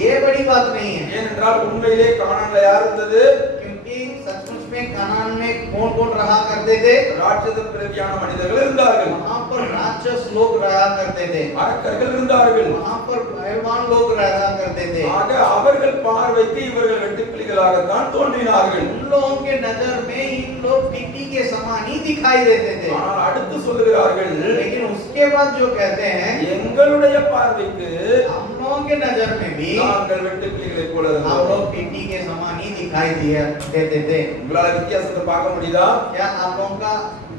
ये बड़ी बात नहीं है, ஏனென்றால் உண்மையிலே கானான்ல யார் இருந்தது? क्योंकि सचमुच में कनान में कौन कौन रहा करते थे? ராட்சத பிரதியான மனிதர்கள் இருந்தார்கள். वहाँ पर राक्षस लोग रहा करते थे। அரக்கர்கள் இருந்தார்கள். वहाँ पर पहलवान लोग रहा करते थे। ஆக அவர்கள் பார்வைக்கு இவர்கள் வெட்டுக்கிளிகளாகத்தான் தோன்றினார்கள். उन लोगों के नजर में इन लोग टिड्डी के समान ही दिखाई देते थे। ஆனால் அடுத்து சொல்லுகிறார்கள் लेकिन उसके बाद जो कहते हैं எங்களுடைய பார்வைக்கு हम लोगों के नजर में भी நாங்கள் வெட்டுக்கிளிகளை போல हम இருந்தோம். लोग टिड्डी के समान ही दिखाई देते थे। உங்களால வித்தியாசத்தை பார்க்க முடியுதா? क्या आप लोगों का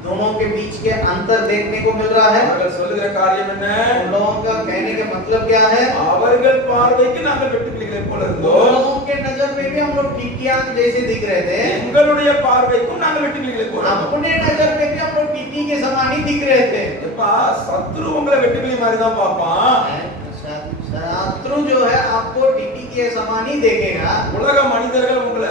दोनों के बीच के अंतर देखने को मिल रहा है? அவர்கள் சொல்லுகிற காரியம் என்ன? उन लोगों का कहने का मतलब क्या है? அவர்கள் பார்வைக்கு நாங்கள் வெட்டுக்கிளிகளை போல उन இருந்தோம். लोगों के नजर में भी हम लोग टिड्डियां जैसे दिख रहे थे। எங்களுடைய பார்வைக்கும் நாங்கள் வெட்டுக்கிளிகளை போல இருந்தோம். अपने नजर में भी हम लोग टिड्डी के समान ही दिख रहे थे। எப்பா சத்ரு உங்களை வெட்டுக்கிளி மாதிரி தான் பார்ப்பான். शत्रु जो है आपको टिड्डी के समान ही देखेगा உலக மனிதர்கள் உங்களை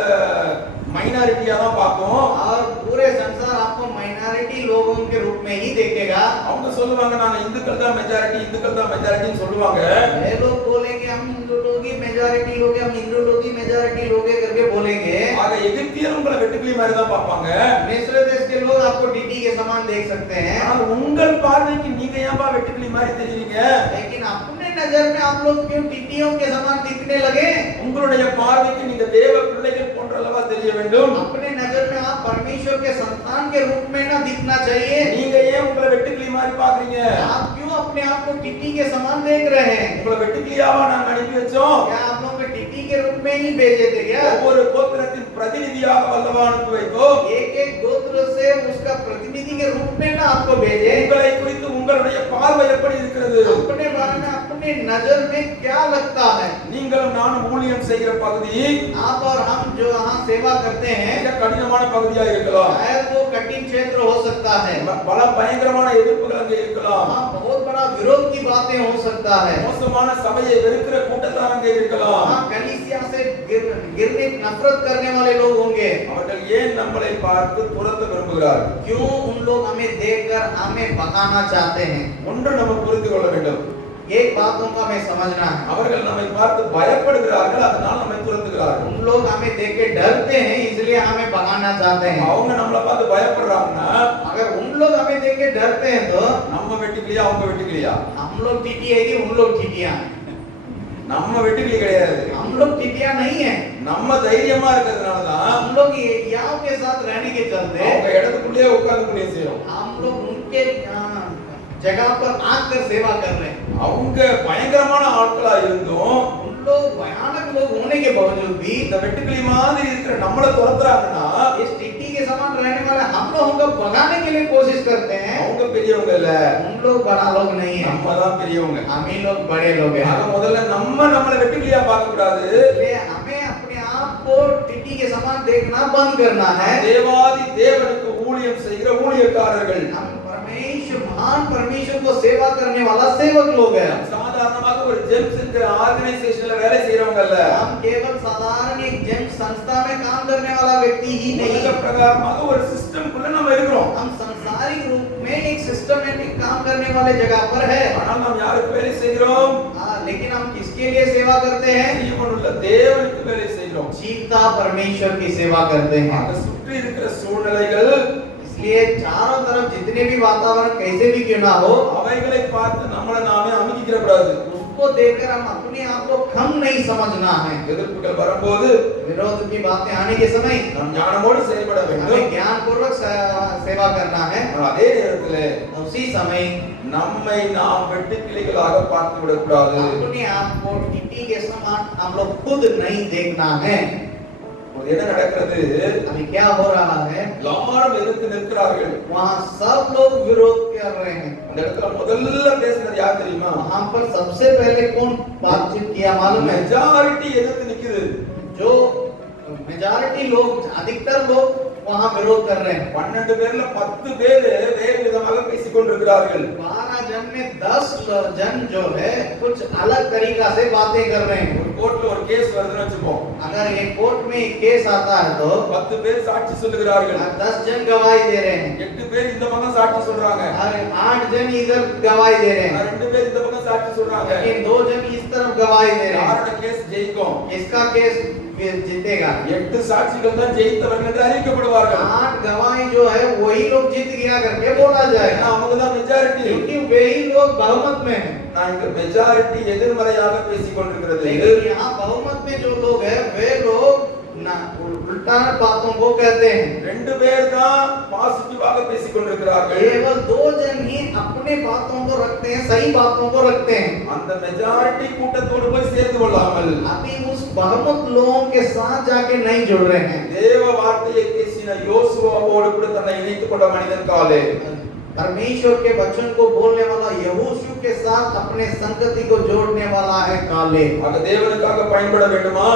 மைனாரிட்டியா தான் பார்க்கும். और पूरे संसार आपको माइनॉरिटी लोगों के रूप में ही देखेगा। அவங்க சொல்லுவாங்க நாங்க இந்துக்கள் தான் மெஜாரிட்டின்னு சொல்லுவாங்க. ये लोग बोलेंगे हम हिंदू लोग ही मेजॉरिटी लोग हैं, हम हिंदू लोग ही मेजॉरिटी लोग हैं करके बोलेंगे। ஆக எகிப்தியர் உங்களை வெட்டுக்கிளி மாதிரி தான் பார்ப்பாங்க. मिस्र देश के लोग आपको टिड्डी के समान देख सकते हैं। ஆனால் உங்கள் பார்வைக்கு நீங்க ஏன்பா வெட்டுக்கிளி மாதிரி தெரியுறீங்க? लेकिन अपने नजर में आप लोग क्यों टिड्डियों के समान दिखने लगे? உங்களுடைய பார்வைக்கு நீங்க தேவ பிள்ளைகள் போன்றல்லவா தெரிய வேண்டும். अपने नजर में आप परमेश्वर के संतान के रूप में ना दिखना चाहिए। நீங்க ஏன் உங்களை வெட்டுக்கிளி மாதிரி பாக்குறீங்க? आप क्यों अपने आप को टिड्डी के समान देख रहे हैं? உங்களை வெட்டுக்கிளியாவா நாங்க அனுப்பி வச்சோம்? क्या आप लोग को टिड्डी के रूप में ही भेजे थे क्या? ஒவ்வொரு கோத்திரத்தின் பிரதிநிதியாக வல்லவா அனுப்பி வைத்தோம். एक एक गोत्र से उसका प्रतिनिधि के रूप में ना आपको भेजे। உங்களை குறித்து உங்களுடைய பார்வை எப்படி இருக்கிறது? अपने बारे में अपने अपने नजर में क्या लगता है? நீங்களும் நானும் ஊழியம் செய்கிற பகுதி आप और हम जो यहाँ सेवा करते हैं, மிக கடினமான பகுதியா இருக்கலாம். शायद वो कठिन क्षेत्र हो सकता है, பல பயங்கரமான எதிர்ப்புகள் அங்கே இருக்கலாம். वहाँ बहुत बड़ा विरोध की बातें हो सकता है, மோசமான சபையை வெறுக்கிற கூட்டத்தார் அங்கே இருக்கலாம். वहाँ कलीसिया से गिरने नफरत करने वाले लोग होंगे. அவர்கள் ஏன் நம்மளை பார்த்து துரத்த விரும்புகிறார்கள்? क्यों उन लोग हमें देखकर हमें भगाना चाहते हैं? ஒன்று நம்ம புரிந்து கொள்ள வேண்டும். एक बातों का हमें समझना है. அவர்கள் நம்மை பார்த்து பயப்படுகிறார்கள், அதனால நம்மை துரத்துகிறார்கள். उन लोग हमें देख के डरते हैं, इसलिए हमें भगाना चाहते हैं. அவங்க நம்மளை பார்த்து பயப்படுறாங்கன்னா अगर उन लोग हमें देख के डरते हैं तो நம்ம வெட்டுக்கிளியா அவங்க வெட்டுக்கிளியா? हम लोग टीटी है कि उन लोग टीटियां हैं? நம்ம வெட்டுக்கிளி கிடையாது. हम लोग टीटियां नहीं है. நம்ம தைரியமா இருக்கிறதுனால தான் हम लोग याव के साथ रहने के चलते அவங்க இடத்துக்குள்ளேயே உட்கார்ந்து குளிய செய்றோம். हम लोग उनके जगह पर आकर सेवा कर रहे हैं. அவங்க பயங்கரமான ஆட்களா இருந்தும் उन लोग भयानक लोग होने के बावजूद भी இந்த வெட்டுக்கிளி மாதிரி இருக்கிற நம்மள துரத்துறாங்கன்னா इस टिट्टी के समान रहने वाले हम लोग उनको भगाने के लिए कोशिश करते हैं. அவங்க பெரியவங்க இல்ல, उन लोग बड़ा लोग नहीं है, நம்ம தான் பெரியவங்க. हम ही लोग बड़े लोग हैं. ஆக முதல்ல நம்மள வெட்டுக்கிளியா பார்க்க கூடாது. इसलिए हमें अपने आप को टिट्टी के समान देखना बंद करना है. தேவாதி தேவனுக்கு ஊழியம் செய்கிற ஊழியக்காரர்கள். हम परमेश्वर महान परमेश्वर को सेवा करने वाला सेवक लोग हैं. சாதாரணமாக ஒரு ஜெம்ஸ் என்கிற ஆர்கனைசேஷன்ல வேலை செய்றவங்க அல்ல. हम केवल साधारण एक जेम संस्था में काम करने वाला व्यक्ति ही नहीं. உலக பிரகாரமாக ஒரு சிஸ்டம் குள்ள நம்ம இருக்கிறோம். हम सांसारिक रूप में एक सिस्टमैटिक काम करने वाले जगह पर है. ஆனால் நாம் யாருக்கு வேலை செய்கிறோம்? लेकिन हम किसके लिए सेवा करते हैं? ஜீவனுள்ள தேவனுக்கு வேலை செய்கிறோம். जीवता परमेश्वर की सेवा करते हैं. ஆக சுற்றி இருக்கிற சூழ்நிலைகள் इसलिए चारों तरफ जितने भी वातावरण कैसे भी क्यों ना हो, அவைகளை பார்த்து நம்மள நாமே அமுக்கிக்கிற கூடாது. उसको देखकर हम अपने आप को कम नहीं समझना है. எதிர்ப்புகள் வரும்போது विरोध की बातें आने के समय நாம் ஞானமோடு செயல்பட வேண்டும். हमें ज्ञान पूर्वक सेवा करना है. ஆனால் அதே நேரத்தில் उसी समय நம்மை நாம் வெட்டுக்கிளிகளாக பார்த்து விடக்கூடாது. अपने आप को टिट्टी के समान हम लोग खुद नहीं देखना है. ஒரு என்ன நடக்கிறது? अभी क्या हो रहा है? எல்லாரும் எதிர்த்து நிற்கிறார்கள். वहाँ सब लोग विरोध कर रहे हैं. அந்த இடத்துல முதல்ல பேசுறது யார் தெரியுமா? वहाँ पर सबसे पहले कौन बातचीत किया मालूम है? மெஜாரிட்டி எதிர்த்து நிக்குது. जो मेजॉरिटी लोग, अधिकतर लोग वहाँ विरोध कर रहे हैं. 12 பேர்ல 10 பேர் வேறு விதமாக பேசிக் கொண்டிருக்கிறார்கள். 12 जन में 10 जन जो है कुछ अलग तरीका से बातें कर रहे हैं. ஒரு கோர்ட்ல ஒரு கேஸ் வருதுன்னு வெச்சுப்போம். अगर एक कोर्ट में एक केस आता है तो 10 பேர் சாட்சி சொல்லுகிறார்கள். 10 जन गवाही दे रहे हैं. 8 பேர் இந்த பக்கம் சாட்சி சொல்றாங்க. और 8 जन इधर गवाही दे रहे हैं. 2 பேர் இந்த பக்கம் சாட்சி சொல்றாங்க. लेकिन 2 जन इस तरफ गवाही दे रहे हैं. யாரோட கேஸ் ஜெயிக்கும்? इसका केस जीतेगा. 8 சாட்சிகள் தான் ஜெயித்தவர்கள் என்று அறிவிக்கப்படுவார்கள். 8 गवाही जो है वही लोग जीत गया करके बोला जाएगा. அவங்க தான் மெஜாரிட்டி. क्योंकि वही लोग बहुमत में हैं. நான் இங்க மெஜாரிட்டி எதிர்மறையாக பேசிக் கொண்டிருக்கிறது. लेकिन यहाँ बहुमत में जो लोग हैं वे लोग ना उल्टा बातों को कहते हैं. 2 பேர் தான் பாசிட்டிவாக பேசிக் கொண்டிருக்கிறார்கள். केवल 2 जन ही अपने बातों को रखते हैं, सही बातों को रखते हैं. அந்த மெஜாரிட்டி கூட்டத்தோடு போய் சேர்ந்து கொள்ளாமல் अभी उस बहुमत लोगों के साथ जाके नहीं जुड़ रहे हैं. தேவ வார்த்தையை பேசின யோசுவாவோடு கூட தன்னை இணைத்துக் கொண்ட மனிதன் காலே. परमेश्वर के वचन को बोलने वाला यहोशू के साथ अपने संगति को जोड़ने वाला है काले. ஆக தேவனுக்காக பயன்பட வேண்டுமா?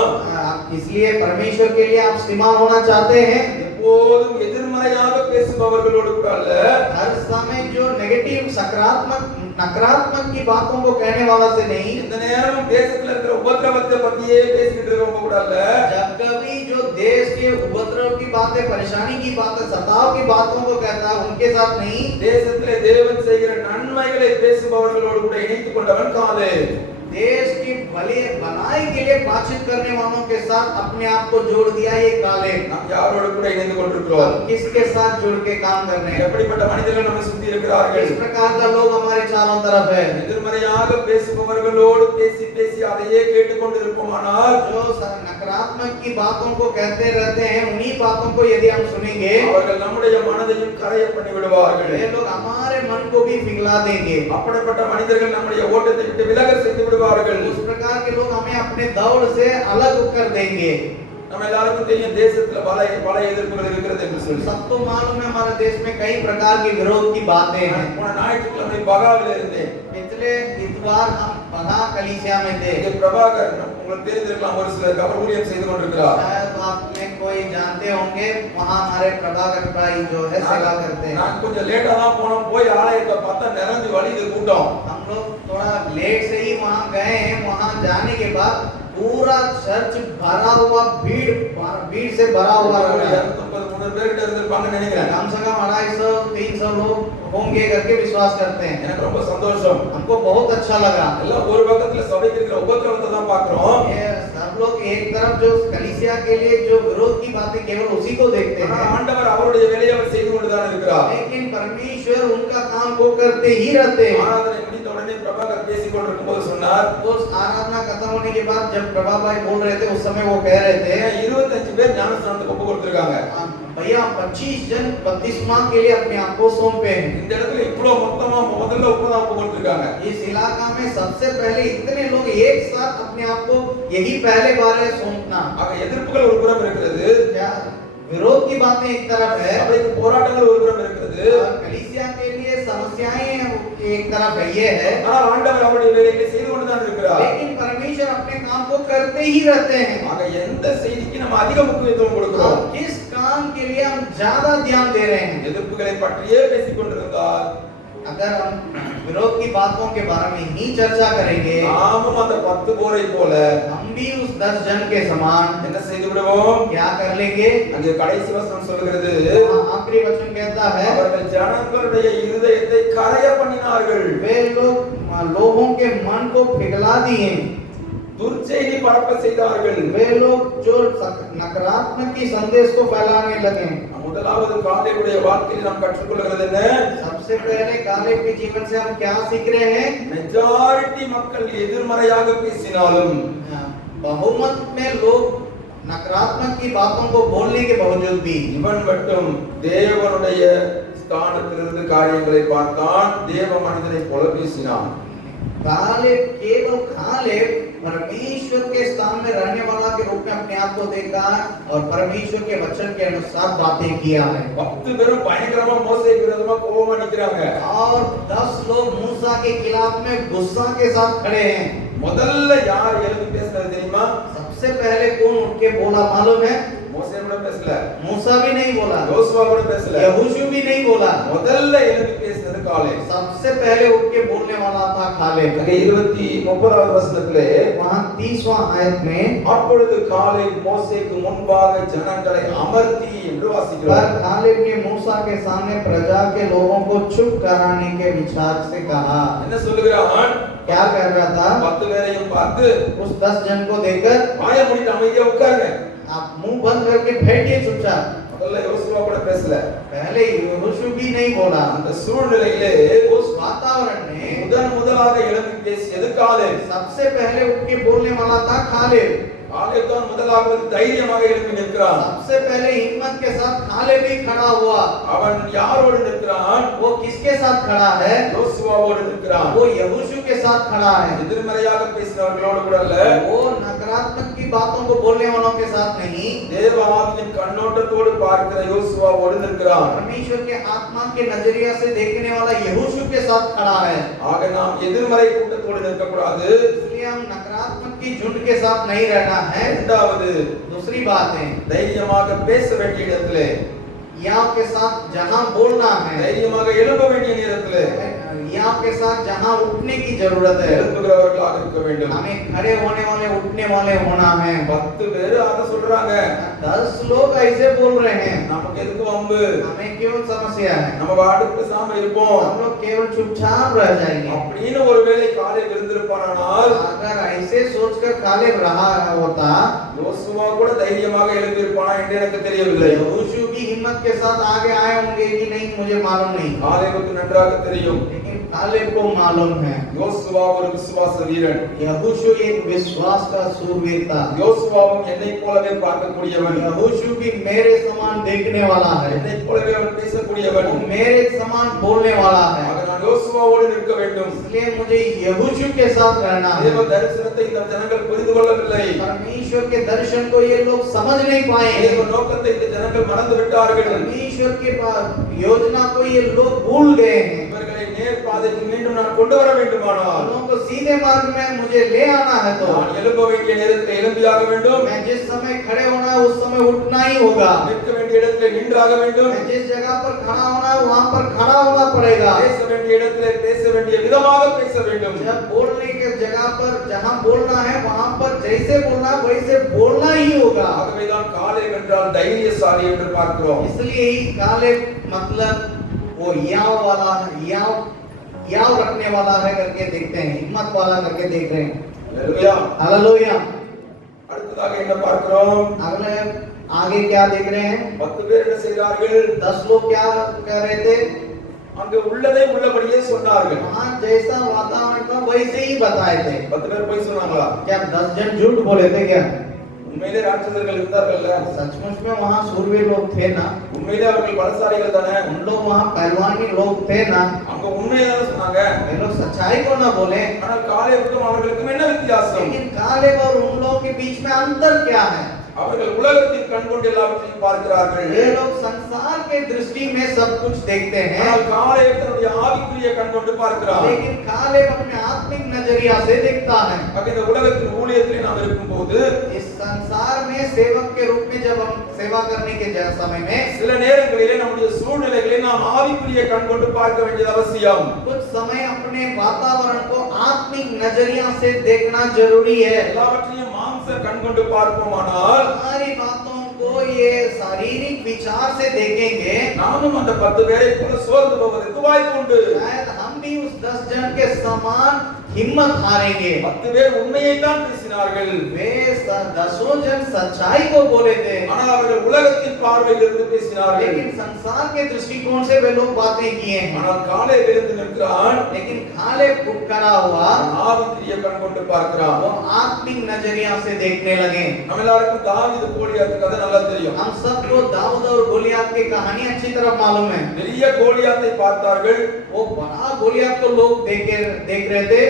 इसलिए परमेश्वर के लिए आप इस्तेमाल होना चाहते हैं. எப்போதும் எதிர்மறையாக பேசுபவர்களோடு கூட அல்ல. हर समय जो नेगेटिव सकारात्मक नकारात्मक की बातों को कहने वाला से नहीं. இந்த நேரமும் தேசத்துல இருக்கிற உபத்திரவத்தை பத்தியே பேசிக்கிட்டு இருக்கவங்க கூட அல்ல. जब कभी जो देश के उपद्रव की बातें, परेशानी की बातें, सताव की बातों को कहता है उनके साथ नहीं. தேசத்திலே தேவன் செய்கிற நன்மைகளை பேசுபவர்களோடு கூட இணைத்துக் கொண்டவன் காலே. देश की भलाई के लिए बातचीत करने वालों के साथ अपने आप को जोड़ दिया ये काले. நாம் யாரோடு கூட இணைந்து கொண்டிருக்கிறோம்? हम किसके साथ जुड़ के काम कर रहे हैं? எப்படிப்பட்ட மனிதர்கள் நம்மை சுத்தி இருக்கிறார்கள்? किस प्रकार का लोग हमारे चारों तरफ है? எதிர்மறையாக பேசுபவர்களோடு பேசி பேசி அதையே கேட்டுக்கொண்டிருப்போமானால் जो नकारात्मक की बातों को कहते रहते हैं, उन्हीं बातों को यदि हम सुनेंगे அவர்கள் நம்முடைய மனதையும் கரைய பண்ணி விடுவார்கள். वे लोग हमारे मन को भी पिघला देंगे. அப்படிப்பட்ட மனிதர்கள் நம்முடைய ஓட்டத்தை விட்டு விலக செய்து விடுவார்கள். उस प्रकार के लोग हमें अपने दौड़ से अलग कर देंगे. நம்ம எல்லாருக்கும் தெரியும் தேசத்துல பல எதிர்ப்புகள் இருக்கிறது என்று சொல்லி. सबको मालूम है हमारे देश में कई प्रकार की विरोध की बातें हैं. போன ஞாயிற்றுக்கிழமை பகாவில் இருந்தேன். पिछले पिछले इतवार हम पढ़ा कलीसिया में थे। இங்கே பிரபாகர் உங்களுக்கு தெரிந்திருக்கலாம், ஒரு சிலர் அவர் ஊழியம் செய்து கொண்டிருக்கிறார். शायद आप में कोई जानते होंगे, वहाँ हमारे प्रभाकर भाई जो है सेवा करते हैं। நான் கொஞ்சம் லேட்டா தான் போனோம், போய் ஆலயத்தை பார்த்தா நிறைஞ்சு வழியுது கூட்டம். हम लोग थोड़ा लेट से ही वहाँ गए हैं। वहाँ जाने के बाद पूरा चर्च भरा हुआ, भीड़ से भरा हुआ लग रहा है। 250-300 பேர் கிட்ட இருந்திருப்பாங்கன்னு நினைக்கிறேன். कम से कम 250-300 लोग होंगे करके विश्वास करते हैं। எனக்கு ரொம்ப சந்தோஷம். हमको बहुत अच्छा लगा। எல்லாம் ஒரு பக்கத்துல சபைக்கு இருக்கிற உபத்திரவத்தை தான் பார்க்கிறோம். ये सब लोग एक तरफ जो कलीसिया के लिए जो विरोध की बातें केवल उसी को देखते ஆனா हैं, ஆண்டவர் அவருடைய வேலையை அவர் செய்து கொண்டுதான் இருக்கிறார். लेकिन परमेश्वर उनका काम वो करते ही रहते हैं। ஆராதனை முடிந்த உடனே பிரபாகர் பேசிக் கொண்டிருக்கும்போது சொன்னார், उस आराधना खत्म होने के बाद जब प्रभा भाई बोल रहे थे, उस समय वो कह रहे थे 25 பேர் ஞானஸ்நானத்துக்கு ஒப்பு கொடுத்திருக்காங்க. भैया 25 जन बपतिस्मा के लिए अपने आप को सौंपे हैं। இந்த இடத்துல இவ்வளவு மொத்தமா முதல்ல ஒப்பு கொடுத்திருக்காங்க. इस इलाका में सबसे पहले इतने लोग एक साथ अपने आप को यही पहले बार है सौंपना। ஆக எதிர்ப்புகள் ஒரு புறம் இருக்கிறது, क्या विरोध की बातें एक तरफ है, சபைக்கு போராட்டங்கள் ஒரு புறம் இருக்கிறது, और कलीसिया के लिए समस्याएं एक तरफ है, ये है। ஆனால் ஆண்டவர் அவருடைய வேலையை செய்து கொண்டுதான் இருக்கிறார். लेकिन परमेश्वर अपने काम को करते ही रहते हैं। ஆக எந்த செய்திக்கு நம்ம அதிக முக்கியத்துவம் கொடுக்கிறோம்? और किस काम के लिए हम ज्यादा ध्यान दे रहे हैं? எதிர்ப்புகளை பற்றியே பேசிக் கொண்டிருந்தால் अगर हम विरोध की बातों के बारे में ही चर्चा करेंगे, நாமும் அந்த 10 போரை போல हम भी उस 10 जन के समान என்ன செய்து விடுவோம்? क्या कर लेंगे? அங்கே கடைசி வசனம் சொல்கிறது, आखिरी वचन कहता है, அவர்கள் ஜனங்களுடைய இருதயத்தை கரைய பண்ணினார்கள், वे लोग लोगों के मन को पिघला दिए, துர்ச்செய்தி பரப்ப செய்தார்கள். वे लोग जो नकारात्मक की संदेश को फैलाने लगे। முதலாவது காலேபுடைய வாழ்க்கையில் நாம் கற்றுக்கொள்கிறது என்ன? सबसे पहले कालेब के जीवन से हम क्या सीख रहे हैं? மெஜாரிட்டி மக்கள் எதிர்மறையாக பேசினாலும் बहुमत में लोग नकारात्मक की बातों को बोलने के बावजूद भी இவன் மட்டும் தேவனுடைய ஸ்தானத்திலிருந்து காரியங்களை பார்த்தான், தேவ மனிதனை போல பேசினான். कालेब केवल कालेब परमेश्वर के स्थान में रहने वाला के रूप में अपने आप को देखा और परमेश्वर के वचन के अनुसार बातें किया है। 10 பேரும் பயங்கரமா மோசேக்கு விரோதமா கோபமா நிக்கிறாங்க. और 10 लोग मूसा के खिलाफ में गुस्सा के साथ खड़े हैं। முதல்ல யார் எழுந்து பேசுறது தெரியுமா? सबसे पहले कौन उठ के बोला मालूम है? மோசே கூட பேசல, मूसा भी नहीं बोला, யோசுவா கூட பேசல, यहोशू भी नहीं बोला, முதல்ல எழுந்து பேசினது காலேப். सबसे पहले उठ के बोलने वाला था कालेब। அங்கே 30வது வசனத்திலே वहां 30वां आयत में அப்பொழுது காலேப் மோசேக்கு முன்பாக ஜனங்களை அமர்த்தி என்று पर வாசிக்கிறோம். कालेब ने मूसा के सामने प्रजा के लोगों को चुप कराने के विचार से कहा। என்ன சொல்லுகிறான்? क्या कर रहा था? 10 பேரையும் பார்த்து उस 10 जन को देखकर வாயை மூடிட்டு அமைதியா உட்காருங்க. आप मुंह बंद करके बैठिए चुपचाप। முதல்ல யோசுவா கூட பேசல. पहले यहोशू भी नहीं बोला। அந்த சூழ்நிலையிலே उस वातावरण में முதலாக எழுந்து பேசியது காலேப். सबसे पहले उठ के बोलने वाला था कालेब। காலேப் தான் முதலாவது தைரியமாக எழுந்து நிற்கிறான். सबसे पहले हिम्मत के साथ कालेब भी खड़ा हुआ। அவன் யாரோடு நிற்கிறான்? वो किसके साथ खड़ा है? யோசுவாவோடு நிற்கிறான். वो यहोशू के साथ खड़ा है। எதிர்மறையாக பேசினவர்களோடு கூட அல்ல, वो नकारात्मक की बातों को बोलने वालों के साथ नहीं, தேவ ஆவியின் கண்ணோட்டத்தோடு பார்க்கிற யோசுவாவோடு நிற்கிறான். परमेश्वर के आत्मा के नजरिया से देखने वाला यहोशू के साथ खड़ा है। ஆக நாம் எதிர்மறை கூட்டத்தோடு நிற்கக்கூடாது. इसलिए हम नकारात्मक की झुंड के साथ नहीं रहना है। இரண்டாவது, दूसरी बात है, தைரியமாக பேச வேண்டிய இடத்திலே, याव के साथ जहां बोलना है, தைரியமாக எழும்ப வேண்டிய நேரத்திலே याव के साथ जहां उठने की जरूरत है, எழுப்புகிறவர்களாக இருக்க வேண்டும். हमें खड़े होने वाले उठने वाले होना है। 10 பேர் அதை சொல்றாங்க, 10 लोग ऐसे बोल रहे हैं, நமக்கு எதுக்கு வம்பு, हमें क्यों समस्या है, நம்ம பாட்டுக்கு பேசாம இருப்போம் हम लोग केवल चुपचाप रह जाएंगे। அப்படின்னு ஒருவேளை காலேப் இருந்திருப்பானால் अगर ऐसे सोचकर कालेब रहा होता, யோசுவா கூட தைரியமாக எழுந்திருப்பானா என்று எனக்கு தெரியவில்லை. यहोशू भी हिम्मत के साथ आगे आए होंगे कि नहीं मुझे मालूम नहीं, காலேபுக்கு நன்றாக தெரியும், लेकिन कालेब को मालूम है யோசுவா ஒரு விசுவாச வீரன். यहोशू एक विश्वास का सूरवीर था। யோசுவாவும் என்னை போலவே பார்க்கக்கூடியவன், यहोशू भी मेरे समान देखने वाला है, என்னை போலவே அவன் பேசக்கூடியவன். वो मेरे समान बोलने वाला है। ஆக நான் யோசுவாவோடு நிற்க வேண்டும். इसलिए मुझे यहोशू के साथ रहना है। தேவ தரிசனத்தை இந்த ஜனங்கள் புரிந்து கொள்ளவில்லை. परमेश्वर के दर्शन को ये लोग समझ नहीं पाए। தேவ நோக்கத்தை இந்த ஜனங்கள் மறந்து விட்டார்கள். परमेश्वर के योजना को ये लोग भूल गए हैं। இவர்களை நேர் பாதைக்கு மீண்டும் நான் கொண்டு வர வேண்டுமானால் लोगों को सीधे मार्ग में मुझे ले आना है तो நான் எழும்ப வேண்டிய நேரத்தில் எழும்பியாக வேண்டும். मैं जिस समय खड़े होना है उस समय उठना ही होगा. நிற்க வேண்டிய இடத்தில் நின்றாக வேண்டும். मैं जिस जगह पर खड़ा होना है वहां पर खड़ा होना पड़ेगा. பேச வேண்டிய இடத்தில் பேச வேண்டிய விதமாக பேச வேண்டும். जब बोलने के जगह पर जहां बोलना है वहां पर जैसे बोलना है वैसे बोलना ही होगा. ஆகவேதான் காலேப் என்றால் தைரியசாலி என்று பார்க்கிறோம். इसलिए ही कालेब मतलब वो याव वाला याव रखने वाला है करके देखते हैं, हिम्मत वाला करके देख रहे हैं. हालेलुया. हालेलुया. அடுத்ததாக என்ன பார்க்கிறோம்? अगले आगे क्या देख रहे हैं? 10 பேர் என்ன செய்தார்கள்? 10 लोग क्या कर रहे थे? அங்க உள்ளதை உள்ளபடியே சொன்னார்கள். वहां जैसा वातावरण था वैसे ही बताए थे. 10 பேர் போய் சொன்னாங்களா? क्या 10 जन झूठ बोले थे क्या? உண்மையிலே ராட்சதர்கள் இருந்தார்கள்ல? सचमुच में वहां सूरवीर लोग थे ना? உண்மையிலே அவர்கள் பலசாலிகள் தானே? उन लोग वहां पहलवानी लोग थे ना? அங்க உண்மையை தான் சொன்னாங்க. वे लोग सच्चाई को ना बोले. ஆனால் காலேபுக்கும் அவர்களுக்கும் என்ன வித்தியாசம்? लेकिन कालेब और उन लोगों के बीच में अंतर क्या है? அவர்கள் உலகத்தின் கண் கொண்டு எல்லாவற்றையும் பார்க்கிறார்கள். वे लोग संसार के दृष्टि में सब कुछ देखते हैं. ஆனால் காலேப் தன்னுடைய ஆவிக்குரிய கண் கொண்டு பார்க்கிறார். लेकिन कालेब अपने आत्मिक नजरिया से देखता है. இந்த உலகத்தின் ஊழியத்திலே நாம் இருக்கும்போது इस संसार में सेवक के रूप में जब हम सेवा करने के समय में சில நேரங்களிலே நம்முடைய சூழ்நிலைகளை நாம் ஆவிக்குரிய கண் கொண்டு பார்க்க வேண்டியது அவசியம். कुछ समय अपने वातावरण को आत्मिक नजरिया से देखना जरूरी है. எல்லாவற்றையும் மாம்ச கண் கொண்டு பார்ப்போமானால் हमारी बातों को ये शारीरिक विचार से देखेंगे நாமும் அந்த 10 பேரை போல சோர்ந்து போவதற்கு வாய்ப்பு உண்டு. शायद हम भी उस 10 जन के समान हिम्मत हारेंगे. 10 பேர் உண்மையை தான் பேசினார்கள். वे 10 जन सच्चाई को बोले थे. ஆனால் அவர்கள் உலகத்தின் பார்வையிலிருந்து பேசினார்கள். लेकिन संसार के दृष्टिकोण से वे लोग बातें किए हैं. ஆனால் காலேப் எழுந்து நிற்கிறான். लेकिन कालेब उठ खड़ा हुआ. ஆவிக்குரிய கண் கொண்டு பார்க்கிறான். वो आत्मिक नजरिया से देखने लगे. நம்ம எல்லாருக்கும் தாவீது கோலியாத் கதை நல்லா தெரியும். हम सबको दाऊद और गोलियत की कहानी अच्छी तरह मालूम है. பெரிய கோலியாத்தை பார்த்தார்கள். वो बड़ा गोलियत को लोग देख रहे थे.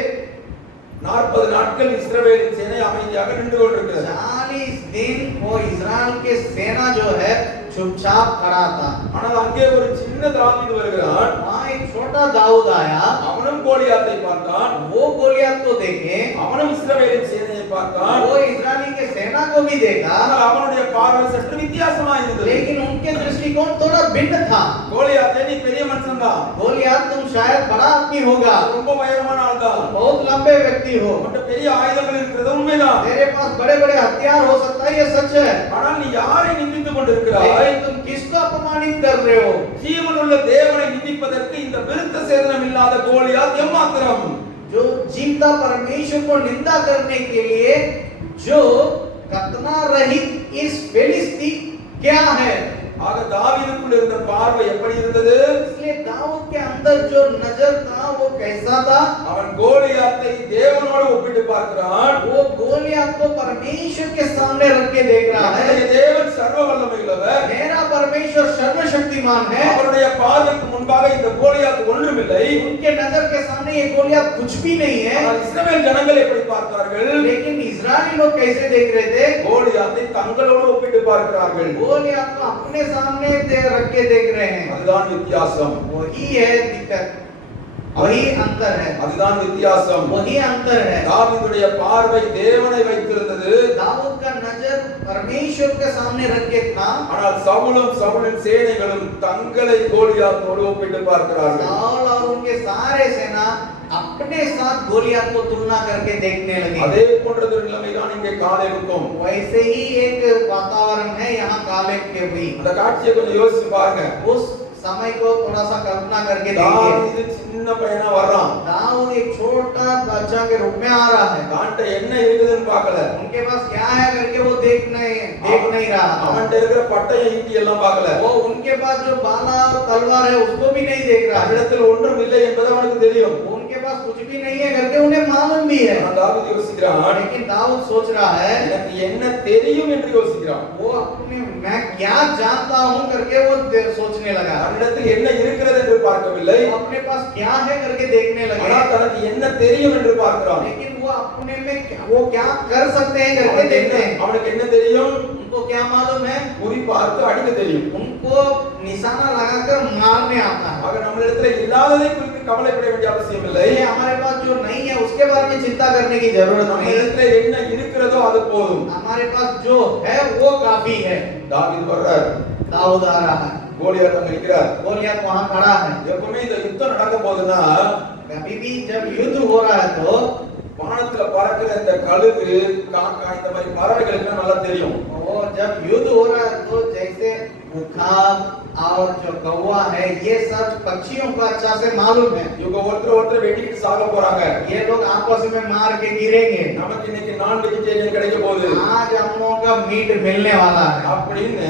40 நாட்கள் இஸ்ரவேலின் சேனை அமைதியாக நின்று கொண்டிருக்கிறது. 40 दिन वो इजराइल के सेना जो है चुपचाप खड़ा था. ஆனால் அங்கே ஒரு சின்ன தாவீது வருகிறான். वहां एक छोटा दाऊद आया. அவனும் கோலியாத்தை பார்த்தான். वो गोलियत को देखे. அவனும் இஸ்ரவேலின் சேனையை பார்த்தான். वो इजरायली के सेना को भी देखा. ஆனால் அவனுடைய பார்வை சற்று வித்தியாசமா இருந்தது. लेकिन उनके दृष्टिकोण थोड़ा भिन्न था. கோலியாத்தை நீ பெரிய மனுஷன் தான். गोलियत तुम शायद बड़ा आदमी होगा. ரொம்ப உயரமான ஆள் தான். बहुत लंबे व्यक्ति हो. உன்கிட்ட பெரிய ஆயுதங்கள் இருக்கிறது உண்மைதான். तेरे पास बड़े-बड़े हथियार हो सकता है, ये सच है. ஆனால் நீ யாரை நிந்தித்துக் கொண்டிருக்கிறாய்? लेकिन तुम किसको अपमानित कर रहे हो? ஜீவனுள்ள தேவனை நிந்திப்பதற்கு இந்த விருத்த சேதனம் இல்லாத கோலியாத் எம்மாத்திரம்? जो जीवता परमेश्वर को निंदा करने के लिए जो कतना रहित इस फिलिस्ती क्या है? ஆக தாவீதுக்குள்ள இருந்த பார்வை எப்படி இருந்தது? इसलिए दाऊद के अंदर जो नजर था वो कैसा था? அவன் கோலியாத்தை தேவனோடு ஒப்பிட்டு பார்க்கிறான். वो गोलियत को परमेश्वर के सामने रख के देख रहा है. என்னுடைய தேவன் சர்வ வல்லமையுள்ளவர். मेरा परमेश्वर सर्वशक्तिमान है. அவருடைய பார்வைக்கு முன்பாக இந்த கோலியாத் ஒன்றுமில்லை. उनके नजर के सामने ये गोलियत कुछ भी नहीं है. ஆனால் இஸ்ரவேல் ஜனங்கள் எப்படி பார்த்தார்கள்? लेकिन इजरायली लोग कैसे देख रहे थे? கோலியாத்தை தங்களோடு ஒப்பிட்டு பார்க்கிறார்கள். गोलियत को अपने सामने रख के देख रहे हैं. அதுதான் வித்தியாசம். वही है दिक्कत. वही अंतर है. அதுதான் வித்தியாசம். वही अंतर है. தாவீதுடைய பார்வை தேவனை வைத்திருந்தது. दाऊद का नजर परमेश्वर के सामने रख के था. ஆனால் சவுலும் சவுலின் சேனைகளும் தங்களை கோலியாத்தோடு ஒப்பிட்டு பார்க்கிறார்கள். साउल और उनके सारे सेना अपने साथ गोलियत को तुलना करके देखने लगे. அதே போன்றது நிலைமைதான் இங்கே காலேபுக்கும். वैसे ही एक वातावरण है यहाँ कालेब के भी. அந்த காட்சியை கொஞ்சம் யோசிச்சு பாருங்க. उस समय को थोड़ा सा कल्पना करके देखिए. தாவீது சின்ன பையனா வர்றான். दाऊद एक छोटा बच्चा के रूप में आ रहा है. தான்ட்ட என்ன இருக்குதுன்னு பார்க்கல. उनके पास क्या है करके वो देख नहीं रहा. அவன்ட்ட இருக்கிற பட்டய ஈட்டி எல்லாம் பார்க்கல. वो उनके पास जो बाला और तलवार है उसको भी नहीं देख रहा. அவனிடத்தில் ஒன்றும் இல்லை என்பது அவனுக்கு தெரியும். उनके पास कुछ भी नहीं है करके उन्हें मालूम भी है. ஆனால் தாவீது யோசிக்கிறான். लेकिन दाऊद सोच रहा है எனக்கு என்ன தெரியும் என்று யோசிக்கிறான். वो अपने मैं क्या जानता हूं करके वो सोचने लगा. அவனிடத்தில் என்ன இருக்கிறது என்று பார்க்கவில்லை. वो अपने पास क्या है करके देखने लगे. ஆனால் தனக்கு என்ன தெரியும் என்று பார்க்கிறான். लेकिन वो अपने में वो क्या कर सकते हैं करके देखते हैं. அவனுக்கு என்ன தெரியும்? उनको उनको क्या मालूम है? குறி பார்த்து அடிக்க தெரியும். उनको निशाना लगाकर मारने आता है। ஆக நம்மளிடத்துல இல்லாததை குறித்து கவலைப்பட வேண்டிய அவசியம் இல்லை. ये हमारे पास जो नहीं है उसके बारे में चिंता करने की जरूरत नहीं। நம்மளிடத்துல என்ன இருக்கிறதோ அது போதும். हमारे पास जो है वो काफी है। தாவீது வர்றார். दाऊद आ रहा है। கோலியாத் அங்க நிக்கிறார். गोलियत वहां खड़ा है। எப்பவுமே இந்த யுத்தம் நடக்க போகுதுன்னா कभी भी जब युद्ध हो रहा है तो வானத்துல பறக்கிற இந்த கழுகு காக்கா இந்த மாதிரி பறவைகளுக்கு நல்லா தெரியும். और जब युद्ध हो रहा है तो जैसे उखाब और जो कौवा है ये सब पक्षियों को अच्छा से मालूम है। இவங்க ஒருத்தர் வெட்டிக்கிட்டு சாக போறாங்க. ये लोग आपस में मार के गिरेंगे। நமக்கு இன்னைக்கு நான் வெஜிடேரியன் கிடைக்க போகுது. आज हम लोगों का मीट मिलने वाला है। அப்படின்னு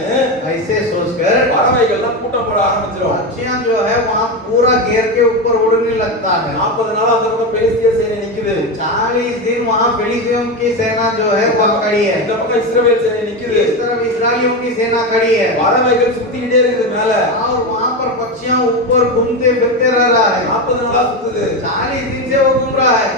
ऐसे सोचकर பறவைகள்லாம் கூட்டம் போட ஆரம்பிச்சிரும். पक्षियां जो है वहां पूरा घेर के ऊपर उड़ने लगता है। 40 நாளா அந்த பக்கம் பெலிஸ்திய சேனை நிக்குது. 40 दिन वहां फिलिस्तीयों की सेना जो है वहां खड़ी है। இந்த பக்கம் இஸ்ரவேல் சேனை நிக்குது. इस तरफ इस्राएलियों की सेना खड़ी है। பறவைகள் சுத்திக்கிட்டே இருக்குது மேல. और वहां पर पक्षियां ऊपर घूमते फिरते रह रहा है। 40 நாளா சுத்துது. 40 दिन से वो घूम रहा है।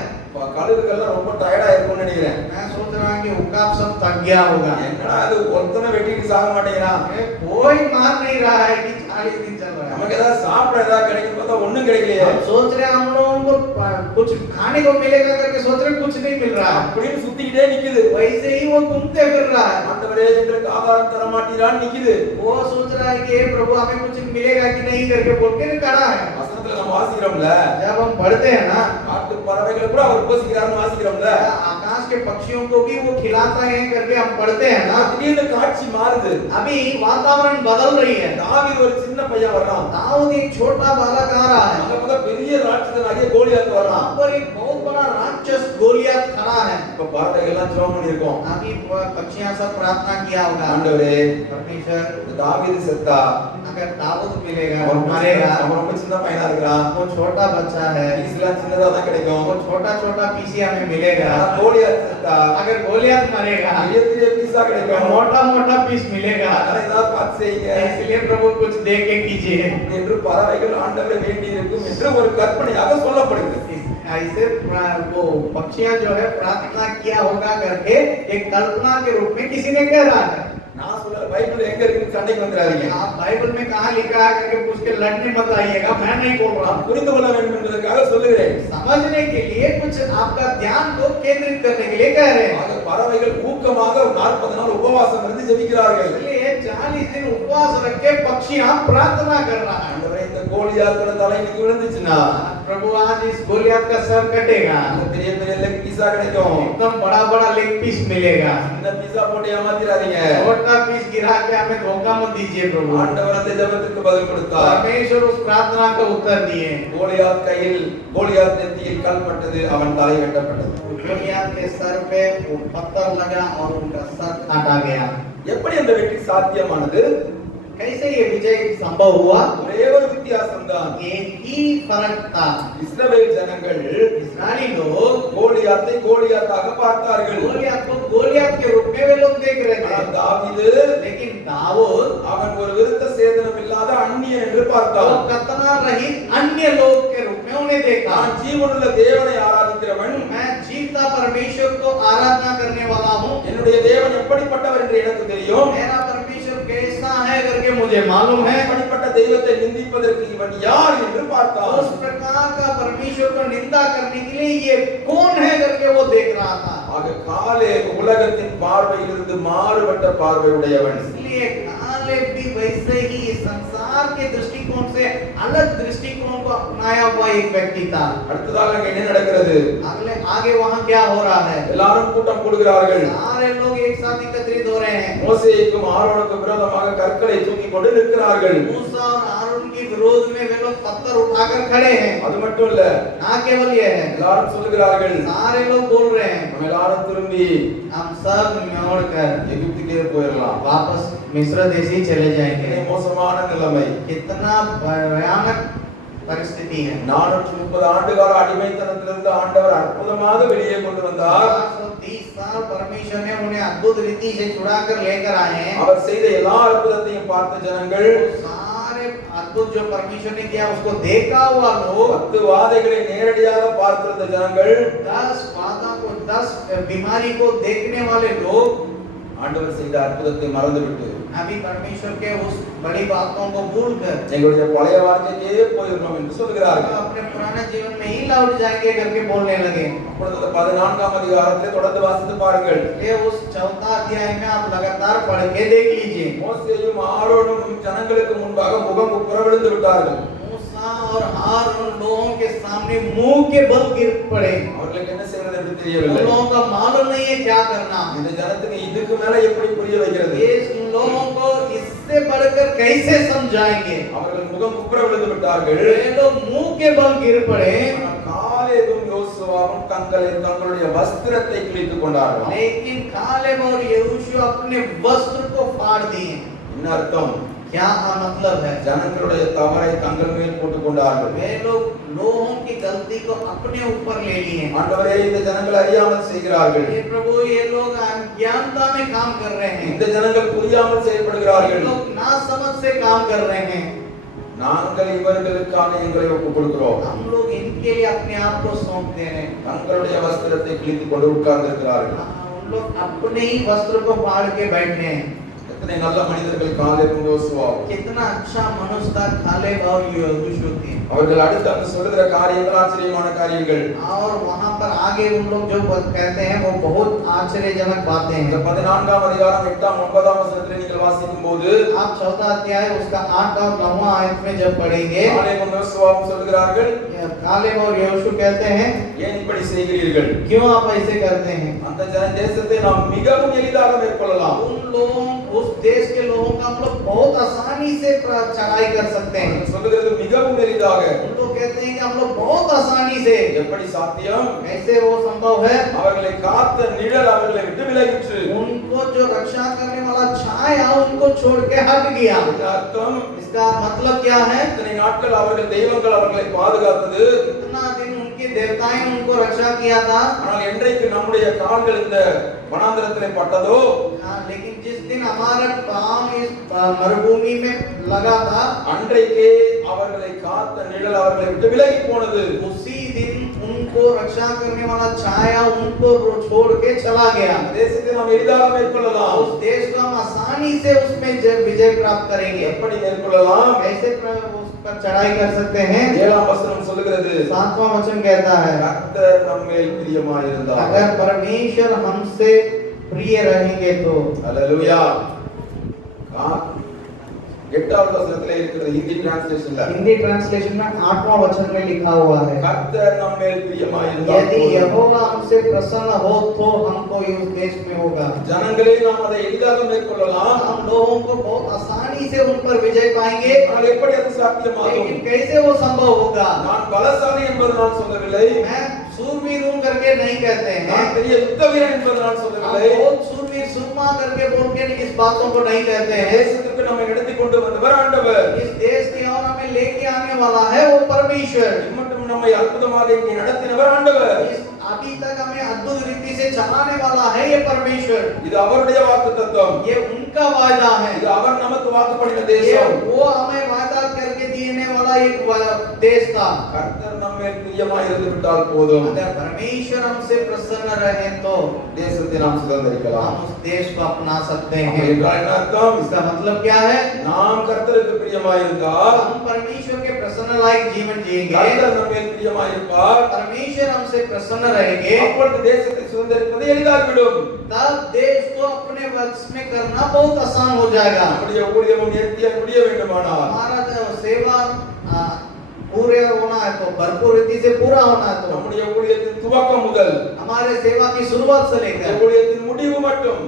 கழுகுகள்லாம் ரொம்ப டயர்டா இருக்கும்னு நினைக்கிறேன். मैं सोच रहा हूं कि उकाब सब थक गया होगा। என்னடா அது ஒருத்தனை வெட்டிட்டு சாக மாட்டேங்கிறான். कोई मार नहीं रहा है कि 40 दिन चल रहा है। நமக்கு ஏதாவது சாப்பிட ஏதாவது கிடைக்கும் பார்த்தா ஒண்ணும் கிடைக்கலையே. हम सोच रहे हैं हम लोगों को कुछ खाने को मिलेगा करके सोच रहे कुछ नहीं मिल रहा है। அப்படின்னு சுத்திக்கிட்டே நிக்குது. वैसे ही वो घूमते फिर रहा है। ஆண்டவரே எங்களுக்கு ஆகாரம் தர மாட்டீரான்னு நிக்குது. वो सोच रहा है कि हे प्रभु हमें कुछ मिलेगा कि नहीं करके बोल के खड़ा है। வசனத்துல நம்ம வாசிக்கிறோம்ல, जब हम पढ़ते हैं ना காட்டு பறவைகளை கூட அவர் போஷிக்கிறார்னு வாசிக்கிறோம்ல, आकाश के पक्षियों को भी वो खिलाता है करके हम पढ़ते हैं ना। திடீர்னு காட்சி மாறுது. अभी वातावरण बदल रही है। தாவீது ஒரு சின்ன பையன் வர்றான். दाऊद एक छोटा बालक आ रहा है। அங்க பக்கம் பெரிய ராட்சதனாகிய கோலியாத் வர்றான். वहां पर एक बहुत बड़ा राक्षस गोलियत खड़ा है। இப்ப பறவைகள்லாம் ஜெபம் பண்ணிருக்கோம். अभी पक्षियां सब प्रार्थना किया होगा, ஆண்டவரே परमेश्वर தாவீது செத்தா अगर दाऊद मिलेगा அவன் मरेगा, அவன் ரொம்ப சின்ன பையனா இருக்கிறான். वो छोटा बच्चा है, பீஸ்லாம் சின்னதா தான் கிடைக்கும். वो छोटा छोटा पीसी हमें मिलेगा। கோலியாத் செத்தா अगर गोलियत मरेगा பெரிய பெரிய பீஸா तो கிடைக்கும். मोटा मोटा पीस मिलेगा। அதனால ஏதாவது பார்த்து செய்யுங்க इसलिए प्रभु कुछ दे के कीजिए। என்று பறவைகள் ஆண்டவரை வேண்டி இருக்கும் என்று ஒரு கற்பனையாக சொல்லப்படுகிறது. ऐसे वो पक्षियां जो है प्रार्थना किया होगा करके एक कल्पना के रूप में किसी ने कह रहा है। நான் சொல்ற பைபிள் எங்க இருக்குன்னு சண்டைக்கு வந்துடாதீங்க. आप बाइबल में कहां लिखा है करके पूछ के लड़ने मत आइएगा, मैं नहीं बोल रहा हूं। நான் புரிந்து கொள்ள வேண்டும் என்பதற்காக சொல்லுகிறேன். समझने के लिए कुछ आपका ध्यान को केंद्रित करने के लिए कह रहे हैं। ஆக பறவைகள் ஊக்கமாக 40 நாள் உபவாசம் இருந்து ஜெபிக்கிறார்கள். इसलिए 40 दिन उपवास रख के पक्षियां प्रार्थना कर रहा है। ஆண்டவரே இந்த கோலியாத்தோட தலை இன்னைக்கு விழுந்துச்சுன்னா प्रभु आज इस गोलियत का सर कटेगा, இந்த பெரிய பெரிய லெக் பீஸா கிடைக்கும். एकदम बड़ा बड़ा लेग पीस मिलेगा। இந்த பீஸா போட்டு ஏமாத்திராதீங்க. छोटा पीस गिरा के हमें धोखा मत दीजिए प्रभु। ஆண்டவர் அந்த ஜெபத்துக்கு பதில் கொடுத்தார். परमेश्वर उस प्रार्थना का उत्तर दिए। கோலியாத் கையில் கோலியாத் நெத்தியில் கல் பட்டது, அவன் தலை வெட்டப்பட்டது. गोलियत के सर पे वो पत्थर लगा और उनका सर काटा गया। எப்படி அந்த வெற்றி சாத்தியமானது? कैसे ये विजय संभव हुआ? ஒரே ஒரு வித்தியாசம் தான். एक ही फर्क था। இஸ்ரவேல் ஜனங்கள் इस्राएली लोग கோலியாத்தை கோலியாத்தாக பார்த்தார்கள். गोलियत को गोलियत के रूप में वे लोग देख रहे ஆனால் थे, தாவீது लेकिन दाऊद அவன் ஒரு விருத்த சேதனம் இல்லாத அந்நியன் என்று वो பார்த்தான். कतना रहित अन्य लोग के रूप में उन्हें देखा। நான் ஜீவனுள்ள தேவனை ஆராதிக்கிறவன், मैं जीवता परमेश्वर को आराधना करने वाला हूँ, என்னுடைய தேவன் எப்படிப்பட்டவர் என்று எனக்கு தெரியும். मेरा परमेश्वर कैसा है करके मुझे मालूम है। அப்படிப்பட்ட தெய்வத்தை நிந்திப்பதற்கு இவன் யார் என்று பார்த்தான். उस प्रकार का परमेश्वर को निंदा करने के लिए ये कौन है करके वो देख रहा था। ஆக காலே உலகத்தின் பார்வையிலிருந்து மாறுபட்ட பார்வையுடையவன். इसलिए कालेब भी वैसे ही संसार के दृष्टिकोण से अलग दृष्टिकोण को अपनाया हुआ एक व्यक्ति था। அடுத்ததாக அங்க என்ன நடக்கிறது? अगले आगे वहां क्या हो रहा है? எல்லாரும் கூட்டம் கூடுகிறார்கள். सारे लोग एक साथ एकत्रित हो रहे हैं। மோசேக்கும் ஆரோனுக்கும் விரோதமாக கற்களை தூக்கி கொண்டு நிற்கிறார்கள். मूसा और हारून के विरोध में वे लोग पत्थर उठाकर खड़े हैं। அது மட்டும் இல்ல, ना केवल ये है, எல்லாரும் சொல்லுகிறார்கள், सारे लोग बोल रहे हैं நம்ம எல்லாரும் திரும்பி हम सब मोड़कर எகிப்துக்கே போயிடலாம். वापस मिस्र देश ही चले जाएंगे। இது மோசமான நிலைமை. कितना भयानक परिस्थिति है। 430 ஆண்டுகால அடிமைத்தனத்திலிருந்து ஆண்டவர் அற்புதமாக வெளியே கொண்டு வந்தார். 430 साल परमेश्वर ने उन्हें अद्भुत रीति से छुड़ाकर लेकर आए हैं। அவர் செய்த எல்லா அற்புதத்தையும் பார்த்த ஜனங்கள், सारे अद्भुत जो परमेश्वर ने किया उसको देखा हुआ लोग, 10 வாதைகளை நேரடியாக பார்த்திருந்த ஜனங்கள், 10 बाधा को 10 बीमारी को देखने वाले लोग, ஆண்டவர் செய்த அற்புதத்தை மறந்துவிட்டு अभी परमेश्वर के उस बड़ी बातों को भूलकर எங்களுடைய பழைய வாழ்க்கைக்கே போயிடணும் என்று சொல்கிறார்கள். अपने पुराने जीवन में ही लौट जाएंगे करके बोलने लगे। அப்பொழுது அந்த 14ஆம் அதிகாரத்தை தொடர்ந்து வாசித்து பாருங்கள். ये उस 4 अध्याय में आप लगातार पढ़ के देख लीजिए। மோசேயும் ஆரோனும் ஜனங்களுக்கு முன்பாக முகம் குப்புற விழுந்து விட்டார்கள். मूसा और हारून लोगों के सामने मुंह के बल गिर पड़े। அவர்களுக்கு என்ன செய்வது என்று उन தெரியவில்லை. लोगों का मालूम नहीं है क्या करना। இந்த ஜனத்துக்கு இதுக்கு மேல எப்படி புரிய வைக்கிறது? ये उन लोगों को इससे बढ़कर कैसे समझाएंगे? அவர்கள் முகம் குப்புற விழுந்து விட்டார்கள். वे लोग मुंह के बल गिर पड़े। காலேபும் யோசுவாவும் தங்களுடைய வஸ்திரத்தை கிழித்துக் கொண்டார்கள். लेकिन कालेब और यहोशू अपने वस्त्र को फाड़ दिए। என்ன அர்த்தம்? क्या मतलब है? ஜனங்களுடைய தவறை தங்கள் மேல் போட்டுக் கொண்டார்கள். वे लोग लोगों की गलती को अपने ऊपर ले लिए। ஆண்டவரே, இந்த ஜனங்கள் அறியாமல் செய்கிறார்கள். ये प्रभु, ये लोग अज्ञानता में काम कर रहे हैं। இந்த ஜனங்கள் புரியாமல் ये செயல்படுகிறார்கள். लोग ना समझ से काम कर रहे हैं। நாங்கள் இவர்களுக்கான எங்களை ஒப்புக் கொடுக்கிறோம். हम लोग इनके लिए अपने आप को सौंप दे रहे हैं। தங்களுடைய வஸ்திரத்தை கிழித்துக் கொண்டு உட்கார்ந்திருக்கிறார்கள். उन लोग अपने ही वस्त्र को फाड़ के बैठे हैं। எத்தனை நல்ல மனிதர்கள் காலேபும் யோசுவாவும். कितना अच्छा मनुष्य था कालेब और यहोशू थे। அவர்கள் அடுத்து அங்கு சொல்லுகிற காரியங்கள் ஆச்சரியமான காரியங்கள். और वहां पर आगे उन लोग जो कहते हैं वो बहुत आश्चर्यजनक बातें இந்த हैं। 14ஆம் அதிகாரம் 8ஆம் 9ஆம் வசனத்தில் நீங்கள் வாசிக்கும்போது आप 14 अध्याय उसका 8 और 9वां आयत में जब पढ़ेंगे, காலேபும் யோசுவாவும் சொல்கிறார்கள், कालेब और यहोशू कहते हैं, ஏன் இப்படி செய்கிறீர்கள்? क्यों आप ऐसे करते हैं? அந்த தேசத்தை நாம் மிகவும் எளிதாக மேற்கொள்ளலாம். उन लोगों, उस देश के लोगों का हम लोग बहुत आसानी से चढ़ाई कर सकते हैं। சொல்லுகிறது மிகவும் எளிதாக. उन लोग कहते हैं कि हम लोग बहुत आसानी से। எப்படி சாத்தியம்? कैसे वो संभव है? அவர்களை காத்த நிழல் அவர்களை விட்டு விலகிற்று. उनको जो रक्षा करने वाला छाया उनको छोड़ के हट गया। இந்த அர்த்தம், इसका मतलब क्या है? இத்தனை நாட்கள் அவர்கள் தெய்வங்கள் அவர்களை பாதுகாத்தது. इतना दिन उनके देवताएं उनको रक्षा किया था। ஆனால் என்றைக்கு நம்முடைய கால்கள் இந்த வனாந்தரத்திலே பட்டதோ, लेकिन जिस दिन हमारा पांव इस मरुभूमि में लगा था, அன்றைக்கே அவர்களை காத்த நிழல் அவர்களை விட்டு விலகி போனது. उसी दिन उनको रक्षा करने वाला छाया उनको छोड़ के चला गया। தேசத்தை நாம் எளிதாக மேற்கொள்ளலாம். उस देश को हम आसानी से उसमें विजय प्राप्त करेंगे। எப்படி மேற்கொள்ளலாம்? कैसे उस पर चढ़ाई कर सकते हैं? 7ஆம் வசனம் சொல்லுகிறது, 7वां वचन कहता है, கர்த்தர் நம்மேல் பிரியமாயிருந்தார். अगर परमेश्वर हमसे प्रिय रहेंगे तो। அல்லேலூயா. 8வது வசனத்திலே இருக்கிறது ஹிந்தி டிரான்ஸ்லேஷன்ல, हिंदी ट्रांसलेशन में 8वां वचन में लिखा हुआ है, கர்த்தர் நம்மேல் பிரியமாயிருந்தார். यदि यहोवा हमसे प्रसन्न हो तो हमको इस देश में होगा। ஜனங்களே, நாம் அதை எளிதாக மேற்கொள்ளலாம். हम लोगों को बहुत आसानी से उन पर विजय पाएंगे। ஆனால் எப்படி அது சாத்தியமாகும்? लेकिन कैसे वो संभव होगा? நான் பலசாலி என்பது நான் சொல்லவில்லை. मैं सूरवीर हूं करके नहीं कहते हैं। நான் பெரிய யுத்த வீரன் என்பது நான் हम சொல்லவில்லை. बहुत सूरवीर सुरमा करके बोल के इस बातों को नहीं कहते हैं। தேசத்துக்கு நம்மை நடத்தி கொண்டு வந்தவர் ஆண்டவர். इस देश की ओर हमें लेके आने वाला है वो परमेश्वर। மட்டும் நம்மை அற்புதமாக இங்கே நடத்தினவர் ஆண்டவர். अभी तक हमें अद्भुत रीति से चलाने वाला है ये परमेश्वर। இது அவருடைய வாக்குத்தத்தம். ये उनका वादा है। இது அவர் நமக்கு வாக்கு பண்ணின ये தேசம். वो हमें वादा करके देने वाला एक देश था। கர்த்தர் நம்மேல் பிரியமாய் இருந்து விட்டால் போதும், अगर परमेश्वर हमसे प्रसन्न रहे तो தேசத்தை நாம் சுதந்தரிக்கலாம். हम उस देश को अपना सकते அப்ப हैं। என்றால் என்ன அர்த்தம்? इसका मतलब क्या है? நாம் கர்த்தருக்கு பிரியமாய் இருந்தால் हम परमेश्वर के प्रसन्न लायक जीवन जिएंगे, கர்த்தர் நம்மேல் பிரியமாய் இருப்பார். परमेश्वर हमसे प्रसन्न रहेंगे, அப்பொழுது தேசத்தை சுதந்தரிப்பது எளிதாகிவிடும். तब देश को अपने वश में करना बहुत आसान हो जाएगा। நம்முடைய ஊழியமும் நேர்த்தியாய் முடிய வேண்டுமானால், हमारा जो सेवा पूरे होना है तो भरपूर रीति से पूरा होना है तो நம்முடைய ஊழியத்தின் துவக்கம் முதல் हमारे सेवा की शुरुआत से लेकर ஊழியத்தின் முடிவு மட்டும்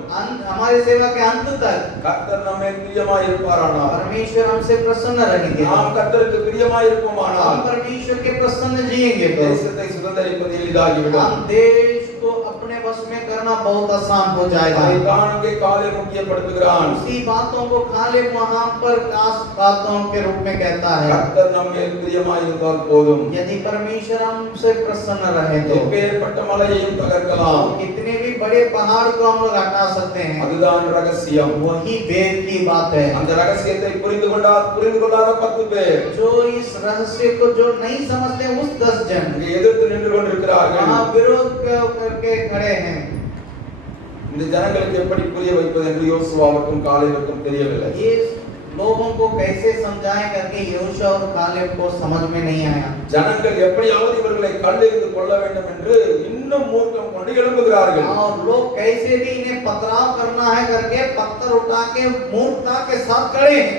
हमारे सेवा के अंत तक கர்த்தர் நம்மேல் பிரியமாய் இருப்பாரானால், परमेश्वर हमसे प्रसन्न रहेंगे। நாம் கர்த்தருக்கு பிரியமாய் हम இருப்போமானால் परमेश्वर के प्रसन्न जिएंगे तो தேசத்தை சுதந்தரிப்பது எளிதாகிவிடும். हम देश को अपने वश में करना बहुत आसान हो जाएगा। அதைத்தான் அங்கே காலே முக்கியப்படுத்துகிறான். उसी बातों को खाले वहां पर खास बातों के रूप में कहता है। கர்த்தர் நம்மேல் பிரியமாய் இருந்தால் போதும், यदि परमेश्वर हमसे प्रसन्न रहे तो எப்பேற்பட்ட மலையையும் தகர்க்கலாம். कितने भी बड़े पहाड़ को हम लोग हटा सकते हैं। அதுதான் ரகசியம். वही वेद की बात है। அந்த ரகசியத்தை புரிந்து கொள்ளாத 10 பேர் जो इस रहस्य को जो नहीं समझते उस 10 जन இங்கே எதிர்த்து நின்று கொண்டிருக்கிறார்கள். वहां विरोध करके खड़े हैं। இந்த ஜனங்களுக்கு எப்படி புரிய வைப்பது என்று யோசுவாவுக்கும் காலேபுக்கும் தெரியவில்லை. ये लोगों को कैसे समझाएं करके यहोशू और कालेब को समझ में नहीं आया। ஜனங்கள் எப்படியாவது இவர்களை கல்லெறிந்து கொள்ள வேண்டும் என்று இன்னும் மூர்க்கம் கொண்டு எழும்புகிறார்கள். और लोग कैसे भी इन्हें पथराव करना है करके पत्थर उठा के मूर्खता के साथ खड़े हैं।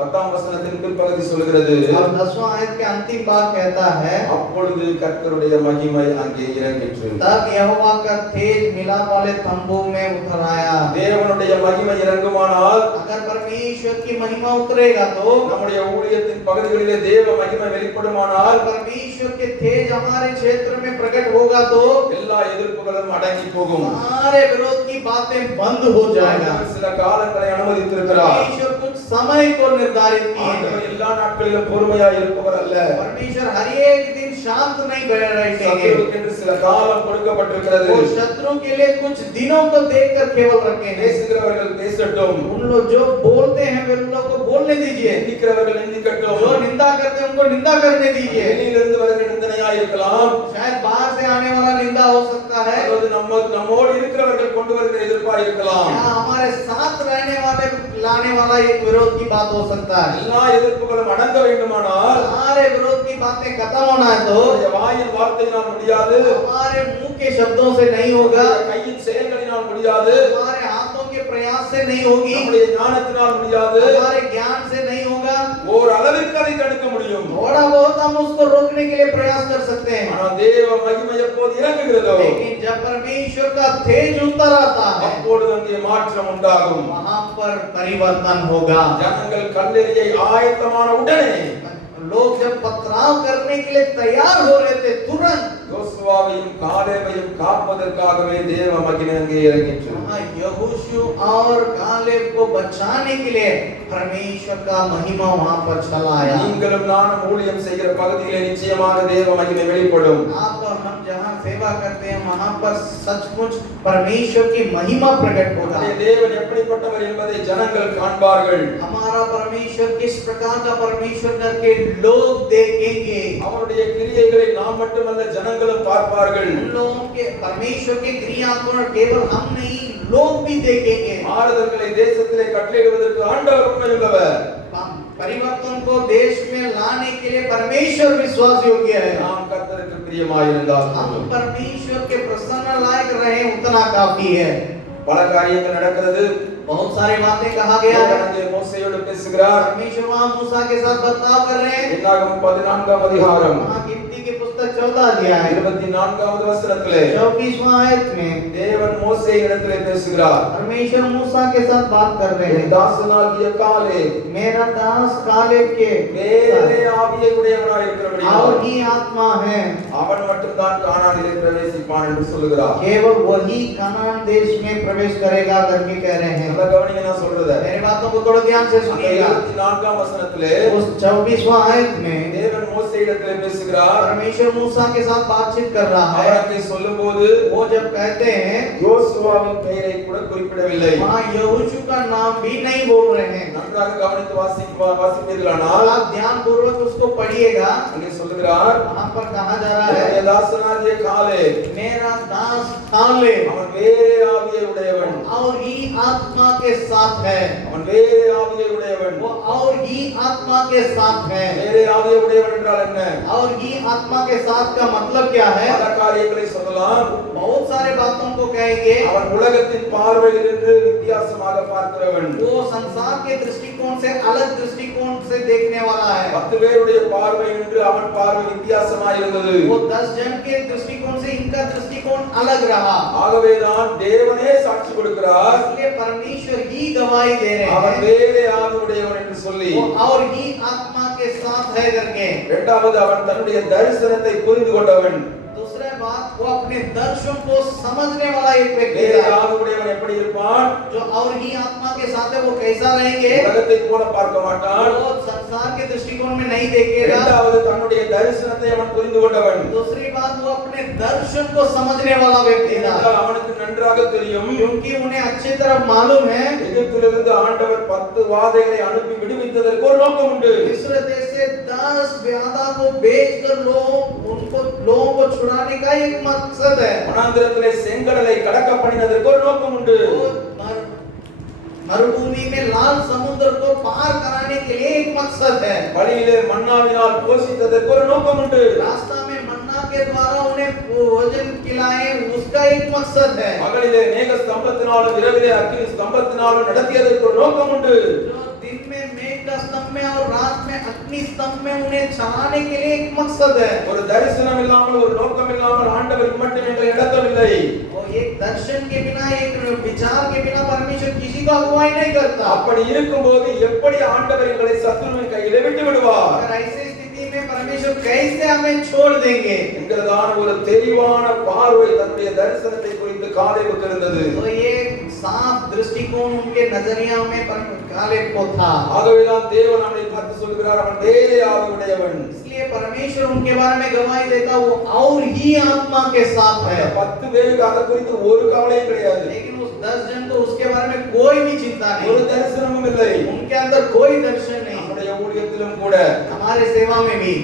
10ஆம் வசனத்தின் பிற்பகுதி சொல்கிறது, और 10वां आयत के अंतिम भाग कहता है, அப்பொழுது கர்த்தருடைய மகிமை அங்கே இறங்கிற்று. तब यहोवा का तेज मिलाप वाले तंबू में उतर आया। தேவனுடைய மகிமை இறங்குமானால் अगर परमेश्वर की महिमा उतरेगा तो, நம்முடைய ஊழியத்தின் பகுதிகளிலே தேவ மகிமை வெளிப்படுமானால், परमेश्वर के तेज हमारे क्षेत्र में प्रकट होगा तो எல்லா எதிர்ப்புகளும் அடங்கி போகும். सारे विरोध की बातें बंद हो जाएगा। ஆண்டவர் சில காலங்களை அனுமதித்திருக்கிறார். परमेश्वर कुछ समय को निर्धारित किए हैं। ஆண்டவர் எல்லா நாட்களிலும் பொறுமையாய் இருப்பவர் அல்ல. परमेश्वर हर एक दिन शांत नहीं बैठेंगे। சத்துருக்கென்று சில காலம் கொடுக்கப்பட்டிருக்கிறது. वो शत्रु के लिए कुछ दिनों को देखकर केवल रखेंगे। பேசுகிறவர்கள் பேசட்டும், उन लोग जो बोलते हैं वे उन लोग को बोलने दीजिए, நிந்திக்கிறவர்கள் நிந்திக்கட்டும். जो निंदा करते हैं उनको निंदा करने दीजिए। வெளியிலிருந்து வருகிற நிந்தனையாய் இருக்கலாம், शायद बाहर से आने वाला निंदा हो सकता है, அல்லது நம்மோடு இருக்கிறவர்கள் கொண்டு வருகிற எதிர்ப்பாய் இருக்கலாம். या हमारे साथ रहने वाले लाने वाला एक विरोध की बात हो सकता है। எல்லா எதிர்ப்புகளும் அடங்க வேண்டுமானால் सारे विरोध की बातें खत्म होना है तो நம்முடைய வாயின் வார்த்தையினால் முடியாது, हमारे मुंह के शब्दों से नहीं होगा, நம்முடைய கையின் செயல்களினால் முடியாது, हमारे हाथों के प्रयास से नहीं होगी, நம்முடைய ஞானத்தினால் முடியாது. हमारे ज्ञान से नहीं होगा। ஒரு அளவிற்கு அதை தடுக்க முடியும். थोड़ा बहुत हम उसको रोकने के लिए प्रयास कर सकते हैं, ஆனால் தேவ மகிமை எப்போது இறங்குகிறதோ लेकिन जब परमेश्वर का तेज उतर आता है அப்பொழுது அங்கே மாற்றம் உண்டாகும். वहां पर परिवर्तन होगा। ஜனங்கள் கல்லெறியை ஆயத்தமான உடனே लोग जब पथराव करने के लिए तैयार हो रहे थे, तुरंत யோசுவாவையும் காலேபையும் காப்பதற்காகவே தேவ மகிமை அங்கே இறங்கிற்று. वहां यहोशू और कालेब को बचाने के लिए परमेश्वर का महिमा वहां पर चला आया। நீங்களும் நானும் ஊழியம் செய்கிற பகுதியிலே நிச்சயமாக தேவ மகிமை வெளிப்படும். आप और हम जहां सेवा करते हैं वहां पर सचमुच परमेश्वर की महिमा प्रकट होगा। நம்முடைய தேவன் எப்படிப்பட்டவர் என்பதை ஜனங்கள் காண்பார்கள். हमारा परमेश्वर किस प्रकार का परमेश्वर करके लोग देखेंगे। அவருடைய கிரியைகளை நாம் மட்டுமல்ல ஜனங்களும் பார்ப்பார்கள். उन लोगों के परमेश्वर के क्रिया को केवल हम नहीं, लोग भी देखेंगे। மாறுதல்களை தேசத்திலே கட்டளையிடுவதற்கு ஆண்டவர் உண்மையுள்ளவர். परिवर्तन को देश में लाने के लिए परमेश्वर विश्वास योग्य है। நாம் கர்த்தருக்கு பிரியமாயிருந்தால் हम परमेश्वर के प्रसन्न लायक रहे उतना काफी है। பல காரியங்கள் நடக்கிறது. बहुत सारी बातें कहा गया है। தேவன் அங்கே மோசேயோடு பேசுகிறார். परमेश्वर वहां मूसा के साथ बर्ताव कर रहे हैं। என்னாகமம் 14ஆம் அதிகாரம் वहां गिनती के पुस्तक 14 अध्याय 24வது வசனத்திலே 24वां आयत में தேவன் மோசேயினிடத்திலே பேசுகிறார். परमेश्वर मूसा के साथ बात कर रहे என் हैं। தாசனாகிய காலே मेरा दास कालेब के வேறே ஆவியை உடையவனாய் இருக்கிறபடியால் और ही आत्मा है, அவன் மட்டும்தான் கானானிலே பிரவேசிப்பான் என்று சொல்லுகிறார். केवल वही कनान देश में प्रवेश करेगा करके कह रहे हैं। நல்லா கவனிங்க நான் சொல்றத. मेरी बातों को थोड़ा ध्यान से அந்த सुनिएगा। 24ஆம் வசனத்திலே उस 24वां आयत में தேவன் மோசேயிடத்திலே பேசுகிறார். परमेश्वर मूसा के साथ बातचीत कर रहा அவர் है। அங்கே சொல்லும்போது वो जब कहते हैं யோசுவாவின் பெயரை கூட குறிப்பிடவில்லை. वहाँ यहोशू का नाम भी नहीं बोल रहे हैं। நன்றாக கவனித்து வாசிப்பீர்களானால் आप ध्यान पूर्वक उसको पढ़िएगा। அங்கே சொல்லுகிறார், वहाँ पर कहा जा रहा है, என் தாசனாகிய காலே मेरा दास कालेब அவன் வேறே ஆவியை உடையவன். और ही आत्मा के साथ है। அவன் வேறே ஆவியை உடையவன். वो और ही आत्मा के साथ है। வேறே ஆவியை உடையவன் என்றால் என்ன? और ही आत्मा के साथ का मतलब क्या है? பல காரியங்களை சொல்லலாம். बहुत सारे बातों को कहेंगे। அவன் உலகத்தின் பார்வையிலிருந்து வித்தியாசமாக பார்க்கிறவன். वो संसार के दृष्टिकोण से अलग दृष्टिकोण से देखने वाला है। 10 பேருடைய பார்வை என்று அவன் பார்வை வித்தியாசமாக இருந்தது. वो 10 जन के दृष्टिकोण से इनका दृष्टिकोण अलग रहा। ஆகவேதான் தேவனே சாட்சி கொடுக்கிறார், इसलिए परमेश्वर ही गवाही दे रहे அவன் हैं வேறே ஆவி உடையவன் என்று சொல்லி. वो और ही आत्मा के साथ है करके। இரண்டாவது அவன் தன்னுடைய தரிசனத்தை புரிந்து கொண்டவன். दूसरा बात, वो अपने दर्शन को समझने वाला एक व्यक्ति வேறே है। ஆவி உடையவன் எப்படி இருப்பான்? जो और ही आत्मा के साथ है वो कैसा रहेंगे? உலகத்தை போல பார்க்க மாட்டான். वो संसार के दृष्टिकोण में नहीं देखेगा। இரண்டாவது தன்னுடைய தரிசனத்தை அவன் புரிந்து கொண்டவன். दूसरी बात, वो अपने दर्शन को समझने वाला व्यक्ति था, ஏனென்றால் அவனுக்கு நன்றாக தெரியும், क्योंकि उन्हें अच्छी तरह मालूम है எகிப்திலிருந்து ஆண்டவர் 10 வாதைகளை அனுப்பி விடுவித்ததற்கு ஒரு நோக்கம் உண்டு. मिस्र देश से 10 व्याधा को भेजकर लोग उन उनको लोगों को छुड़ाने का एक मकसद है। வனாந்திரத்திலே செங்கடலை கடக்க பண்ணினதற்கு ஒரு நோக்கம் உண்டு. वो मरुभूमि में लाल समुद्र को पार कराने के लिए एक मकसद है। வழியிலே மன்னாவினால் போஷித்ததற்கு ஒரு நோக்கம் உண்டு. रास्ता में मन्ना के द्वारा उन्हें भोजन खिलाए, उसका एक मकसद है। பகலிலே மேக ஸ்தம்பத்தினாலும் இரவிலே அக்கினி ஸ்தம்பத்தினாலும் நடத்தியதற்கு ஒரு நோக்கம் உண்டு. जो दिन में मेघ का स्तंभ में और रात में अग्नि स्तंभ में उन्हें चलाने के लिए एक मकसद है। ஒரு தரிசனம் இல்லாமல் ஒரு நோக்கம் இல்லாமல் ஆண்டவர் மட்டும் எங்களை நடத்தவில்லை. और एक दर्शन के बिना, एक विचार के बिना परमेश्वर किसी को अगुवाई नहीं करता। அப்படி இருக்கும்போது எப்படி ஆண்டவர் எங்களை சத்துருவின் கையிலே விட்டு விடுவார்? अगर ऐसी स्थिति में परमेश्वर कैसे हमें छोड़ देंगे? என்கிறதான ஒரு தெளிவான பார்வை தன்னுடைய தரிசனத்தை குறித்து காலேபுக்கு இருந்தது. तो ये साफ दृष्टिकोण उनके नजरिया में कालेब को था। ஆகவேதான் தேவன் அவனை பார்த்து சொல்கிறார், அவன் வேறே ஆவியுடையவன். इसलिए परमेश्वर उनके बारे में गवाही देता, वो और ही आत्मा के साथ है। 10 பேருக்கு அதை குறித்து ஒரு கவலையும் கிடையாது. लेकिन उस 10 जन को उसके बारे में कोई भी चिंता ஒரு नहीं, தரிசனமும் இல்லை. उनके अंदर कोई दर्शन नहीं। நம்முடைய ஊழியத்திலும் கூட हमारे सेवा में भी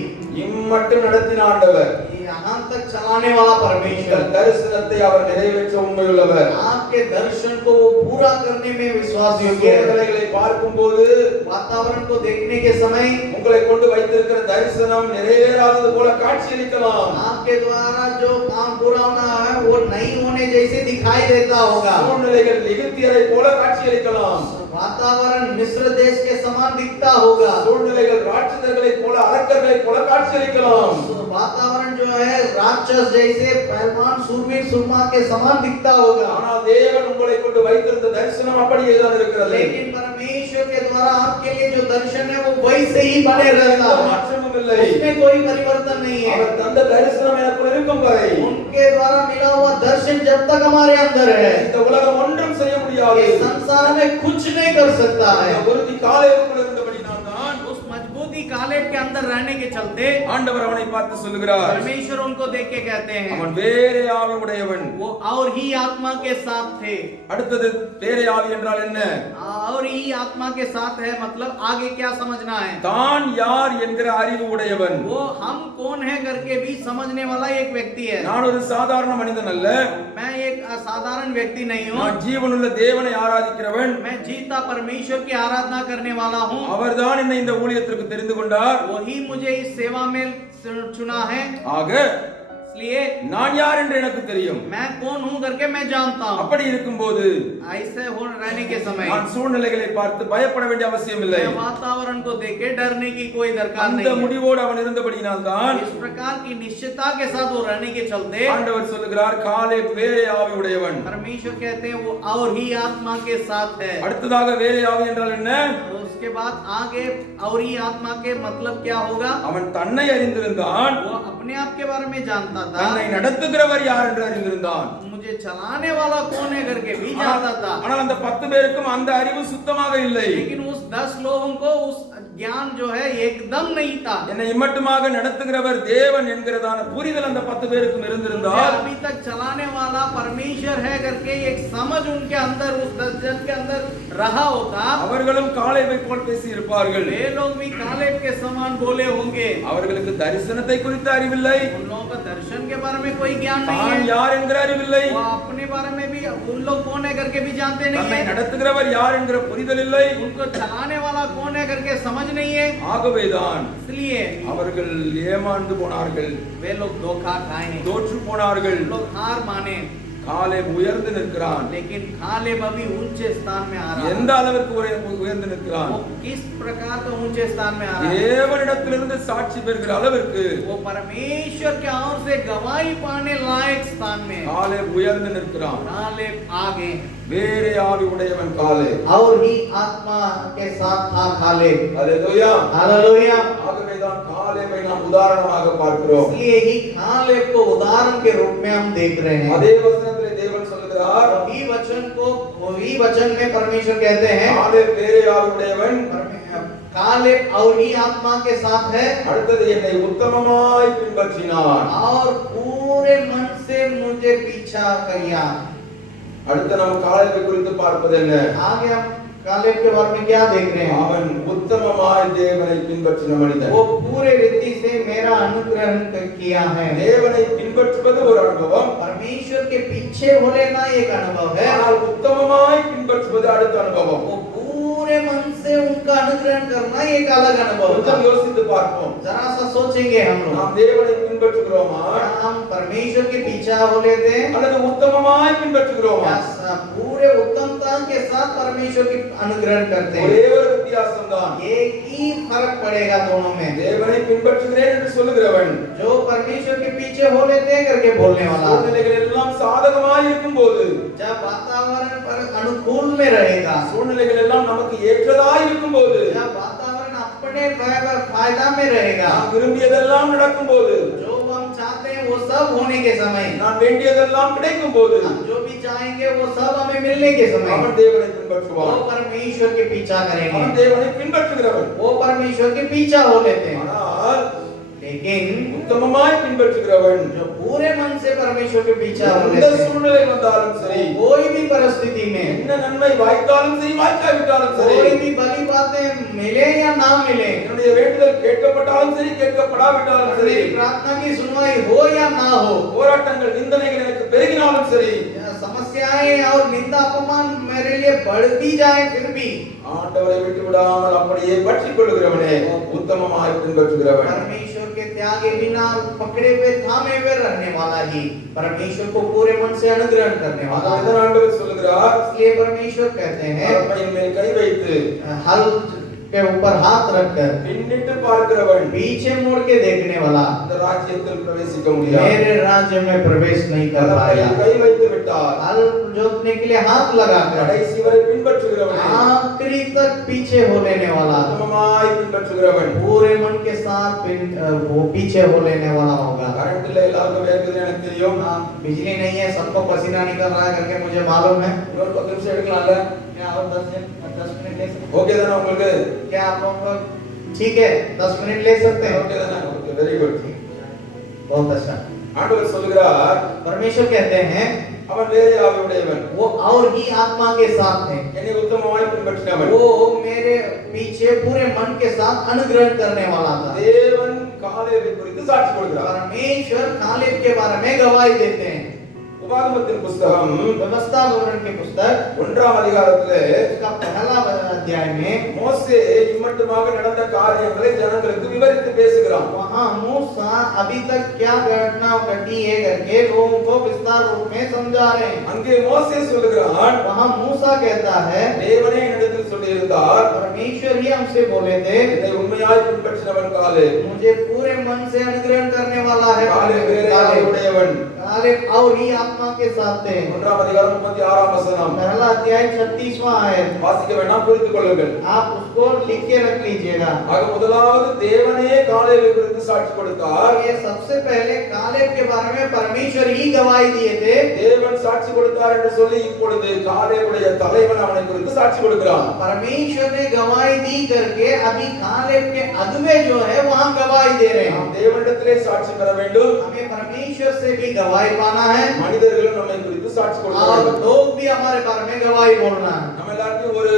இம்மட்டும் நடத்தின ஆண்டவர் यहाँ तक चलाने वाला परमेश्वर இந்த தரிசனத்தை அவர் நிறைவேற்ற உண்மையுள்ளவர். आपके दर्शन को वो पूरा करने में विश्वास योग्य है। சூழ்நிலைகளை பார்க்கும்போது वातावरण को देखने के समय உங்களை கொண்டு வைத்திருக்கிற தரிசனம் நிறைவேறாதது போல காட்சியளிக்கலாம். आपके द्वारा जो काम पूरा होना है वो नहीं होने जैसे दिखाई देता होगा। சூழ்நிலைகள் எகிப்தியரை போல காட்சியளிக்கலாம். वातावरण मिस्र देश के समान दिखता होगा। சூழ்நிலைகள் ராட்சதர்களை போல அரக்கர்களை போல காட்சியளிக்கலாம். वातावरण जो है राक्षस जैसे पहलवान सूरवीर सुरमा के समान दिखता होगा। ஆனால் தேவன் உங்களை கொண்டு வைத்திருந்த தரிசனம் அப்படியே தான் இருக்கிறது. लेकिन परमेश्वर के द्वारा आपके लिए जो दर्शन है वो वैसे ही बने रहता है, மாற்றமும் இல்லை. उसमें कोई परिवर्तन नहीं है। அவர் தந்த தரிசனம் எனக்குள் இருக்கும் வரை उनके द्वारा मिला हुआ दर्शन जब तक हमारे अंदर है, இந்த உலகம் ஒன்றும் செய்ய முடியாது. ये संसार में कुछ नहीं कर सकता है। இந்த உறுதி காலேபுக்குள் இருந்தபடினால் தான் उस मजबूती कालेब के अंदर रहने के चलते ஆண்டவர் அவனை பார்த்து சொல்லுகிறார், परमेश्वर उनको देख के कहते हैं அவன் வேறே ஆவி உடையவன். वो और ही आत्मा के साथ थे। அடுத்தது வேறே ஆவி என்றால் என்ன? और ही आत्मा के साथ है मतलब आगे क्या समझना है? தான் யார் என்கிற அறிவு உடையவன். वो हम कौन है करके भी समझने वाला एक व्यक्ति है। நான் ஒரு சாதாரண மனிதன் அல்ல. मैं एक असाधारण व्यक्ति नहीं हूँ। நான் ஜீவனுள்ள தேவனை ஆராதிக்கிறவன். मैं जीता परमेश्वर की आराधना करने वाला हूँ। அவர்தான் என்னை இந்த ஊழியத்திற்கு தெரிந்து கொண்டார். वही मुझे इस सेवा में चुना है। ஆக इसलिए நான் யார் என்று எனக்கு தெரியும். मैं कौन हूँ करके मैं जानता हूँ। அப்படி இருக்கும்போது ऐसे हो रहने के समय நான் சூழ்நிலைகளை பார்த்து பயப்பட வேண்டிய அவசியம் இல்லை. मैं वातावरण को देख के डरने की कोई दरकार அந்த नहीं है। முடிவோடு அவன் இருந்தபடியினால் தான் इस प्रकार की निश्चितता के साथ वो रहने के चलते ஆண்டவர் சொல்லுகிறார், காலேப் வேறே ஆவி உடையவன். परमेश्वर कहते हैं वो और ही आत्मा के साथ है। அடுத்ததாக வேறே ஆவி என்றால் என்ன? उसके बाद आगे और ही आत्मा के मतलब क्या होगा? அவன் தன்னை அறிந்திருந்தான். वो अपने आप के बारे में जानता था। தன்னை நடத்துகிறவர் யார் என்று அறிந்திருந்தான். मुझे चलाने वाला कौन है करके भी जानता था। ஆனால் அந்த 10 பேருக்கும் அந்த அறிவு சுத்தமாக இல்லை. लेकिन उस 10 लोगों को उस ज्ञान जो है एकदम नहीं था। என்னை இம்மட்டுமாக நடத்துகிறவர் தேவன் என்கிறதான புரிதல் அந்த 10 பேருக்கும் இருந்திருந்தால் अभी तक चलाने वाला परमेश्वर है करके एक समझ उनके अंदर उस 10 जन के अंदर रहा होता, அவர்களும் காலேபை போல் பேசி இருப்பார்கள். वे लोग भी कालेब के समान बोले होंगे। அவர்களுக்கு தரிசனத்தை குறித்த அறிவில்லை. उन लोगों का दर्शन के बारे में कोई ज्ञान नहीं தான் है। யார் என்கிற அறிவில்லை. वो अपने बारे में भी उन लोग कौन है करके भी जानते नहीं தன்னை है। நடத்துகிறவர் யார் என்கிற புரிதல் இல்லை. उनको चलाने वाला कौन है करके समझ नहीं है। ஆகவேதான் इसलिए அவர்கள் ஏமாந்து போனார்கள், वे लोग धोखा खाए, தோற்று போனார்கள். लोग हार माने। காலேப் உயர்ந்து நிற்கிறான். लेकिन कालेब अभी ऊंचे स्थान में आ रहा எந்த है। அளவிற்கு உயர்ந்து நிற்கிறான்? वो किस प्रकार का ऊंचे स्थान में आ रहा है? தேவனிடத்திலிருந்து சாட்சி பெறுகிற அளவிற்கு वो परमेश्वर के ओर से गवाही पाने लायक स्थान में காலேப் உயர்ந்து நிற்கிறான். कालेब आगे வேறே ஆவி உடையவன் காலேப். और ही आत्मा के साथ था कालेब। அல்லேலூயா. हालेलुया। ஆகவேதான் காலேபை நாம் உதாரணமாக பார்க்கிறோம். इसलिए ही कालेब को उदाहरण के रूप में हम देख रहे हैं। அதே வசனத்திலே தேவன் சொல்கிறார், वही वचन में परमेश्वर कहते हैं காலேப் வேறே ஆவி உடையவன். कालेब और ही आत्मा के साथ है அடுத்தது என்னை உத்தமமாய் பின்பற்றினான். और पूरे मन से मुझे पीछा किया। அடுத்து நாம் காலேபை குறித்து பார்ப்பது என்ன? आगे हम कालेब के बारे में क्या देख रहे हैं? அவன் உத்தமமாய் தேவனை பின்பற்றின மனிதன். वो पूरे रीति से मेरा अनुग्रहण किया है। தேவனை பின்பற்றுவது ஒரு அனுபவம், परमेश्वर के पीछे हो लेना एक अनुभव है, ஆனால் உத்தமமாய் பின்பற்றுவது அடுத்த அனுபவம். वो पूरे मन से उनका अनुग्रहण करना एक अलग अनुभव था। கொஞ்சம் யோசித்து பார்ப்போம். जरा सा सोचेंगे हम लोग, நாம் தேவனை பின்பற்றுகிறோமா क्या हम परमेश्वर के पीछा हो लेते हैं, அல்லது உத்தமமாய் பின்பற்றுகிறோமா? या पूरे उत्तमता के साथ परमेश्वर की अनुग्रहण करते हैं। ஒரே ஒரு வித்தியாசம் தான். एक ही फर्क पड़ेगा दोनों में। தேவனை பின்பற்றுகிறேன் என்று சொல்லுகிறவன் जो परमेश्वर के पीछे हो लेते हैं करके बोलने वाला, சூழ்நிலைகள் எல்லாம் சாதகமாய் இருக்கும்போது, जब वातावरण पर अनुकूल में रहेगा, சூழ்நிலைகள் எல்லாம் நமக்கு ஏற்றதாய் இருக்கும்போது, जब वातावरण अपने फायदा में रहेगा, நாம் விரும்பியதெல்லாம் நடக்கும்போது, जो हम चाहते हैं वो सब होने के समय, நான் வேண்டியதெல்லாம் கிடைக்கும்போது, हम जो भी चाहेंगे वो सब हमें मिलने के समय, அவன் தேவனை वो பின்பற்றுவான். परमेश्वर के पीछा करेंगे, அவன் தேவனை பின்பற்றுகிறவன். वो परमेश्वर के पीछा हो लेते हैं। ஆனால் लेकिन உத்தமமாய் பின்பற்றுகிறவன் जो पूरे मन से परमेश्वर के पीछा हो எந்த लेते हैं, சூழ்நிலை வந்தாலும் சரி, कोई भी परिस्थिति में, என்ன நன்மை வாய்த்தாலும் சரி வாய்க்காவிட்டாலும் சரி, कोई भी भली बातें मिले या ना मिले, என்னுடைய வேண்டுதல் கேட்கப்பட்டாலும் சரி கேட்கப்படாவிட்டாலும் சரி, मेरी प्रार्थना की सुनवाई हो या ना हो, போராட்டங்கள் நிந்தனைகள் எனக்கு பெருகினாலும் சரி, समस्याएं और निंदा अपमान मेरे लिए बढ़ भी जाए फिर भी, ஆண்டவரை விட்டு விடாமல் அப்படியே பற்றிக் கொள்கிறவனே உத்தமமாய் பின்பற்றுகிறவன். परमेश्वर के त्यागे बिना पकड़े हुए थामे हुए रहने वाला ही परमेश्वर को पूरे मन से अनुग्रहण करने वाला है। அதான் ஆண்டவர் சொல்லுகிறார், इसलिए परमेश्वर कहते हैं, அரப்பையின் மேல் கை வைத்து हल के ऊपर हाथ रखकर பின்னிட்டு பார்க்கிறவன் पीछे मुड़ के देखने वाला அந்த ராஜ்யத்தில் பிரவேசிக்க முடியாது. मेरे राज्य में प्रवेश नहीं कर पाएगा। அரப்பையில் கை வைத்து விட்டார், हल जोतने के लिए हाथ लगाकर கடைசி வரை பின்பற்றுகிறவனே आखिरी तक पीछे हो लेने वाला, உத்தமமாய் பின்பற்றுகிறவன். पूरे मन के साथ वो पीछे हो लेने वाला होगा। கரண்ட் இல்ல, எல்லாருக்கும் வேர்க்குது எனக்கு தெரியும். बिजली नहीं है, सबको पसीना निकल रहा है करके मुझे मालूम है। இன்னொரு 10 நிமிஷம் எடுக்கலாம்ல? क्या और 10 मिनट ले सकते ஓகே தானே உங்களுக்கு? हैं? क्या आप लोग ठीक है 10 मिनट ले सकते हैं? ஓகே தானே? Okay, very good. बहुत अच्छा। ஆண்டவர் சொல்லுகிறார், परमेश्वर कहते हैं அவன் வேறே ஆவியுடையவன், वो और ही आत्मा के साथ है, என்னை உத்தமமாய் பின்பற்றினவன். वो मेरे पीछे पूरे मन के साथ अनुग्रहण करने वाला था। தேவன் காலேபை குறித்து சாட்சி கொடுக்கிறார். परमेश्वर कालेब के बारे में गवाही देते हैं। உபாகமத்தின் புத்தகம் व्यवस्था विवरण की पुस्तक 1ஆம் அதிகாரத்திலே उसका पहला अध्याय में மோசே இம்மட்டுமாக நடந்த காரியங்களை ஜனங்களுக்கு விவரித்து பேசுகிறான். वहाँ मूसा अभी तक क्या घटना घटी है करके लोगों को विस्तार रूप में समझा रहे हैं। அங்கே மோசே சொல்லுகிறான், वहाँ मूसा कहता है, தேவனே என்னிடத்தில் சொல்லியிருந்தார், परमेश्वर ही हमसे बोले थे, என்னை உண்மையாய் பின்பற்றினவன் காலேப். मुझे पूरे मन से अनुग्रहण करने वाला है। காலேப் வேறே ஆவியுடையவன். कालेब और ही आत्मा के साथ थे। 1ஆம் அதிகாரம் 36ஆம் வசனம். पहला अध्याय 36वां आयत, வாசிக்க வேண்டாம், புரிந்து கொள்ளுங்கள். आप उसको लिख के रख लीजिएगा। ஆக முதலாவது தேவனே காலேபை குறித்து சாட்சி கொடுத்தார். ये सबसे पहले कालेब के बारे में परमेश्वर ही गवाही दिए थे। தேவன் சாட்சி கொடுத்தார் என்று சொல்லி இப்பொழுது காலேபுடைய தலைவன் அவனை குறித்து சாட்சி கொடுக்கிறான். परमेश्वर ने गवाही दी करके अभी कालेब के अगुवे जो है वहां गवाही दे रहे हैं। நாம் தேவனிடத்திலே சாட்சி பெற வேண்டும், हमें परमेश्वर से भी गवाही पाना है மனிதர்களும் நம்மை குறித்து சாட்சி கொடுக்க और வேண்டும். लोग भी हमारे बारे में गवाही बोलना है। நம்ம எல்லாருக்கும் ஒரு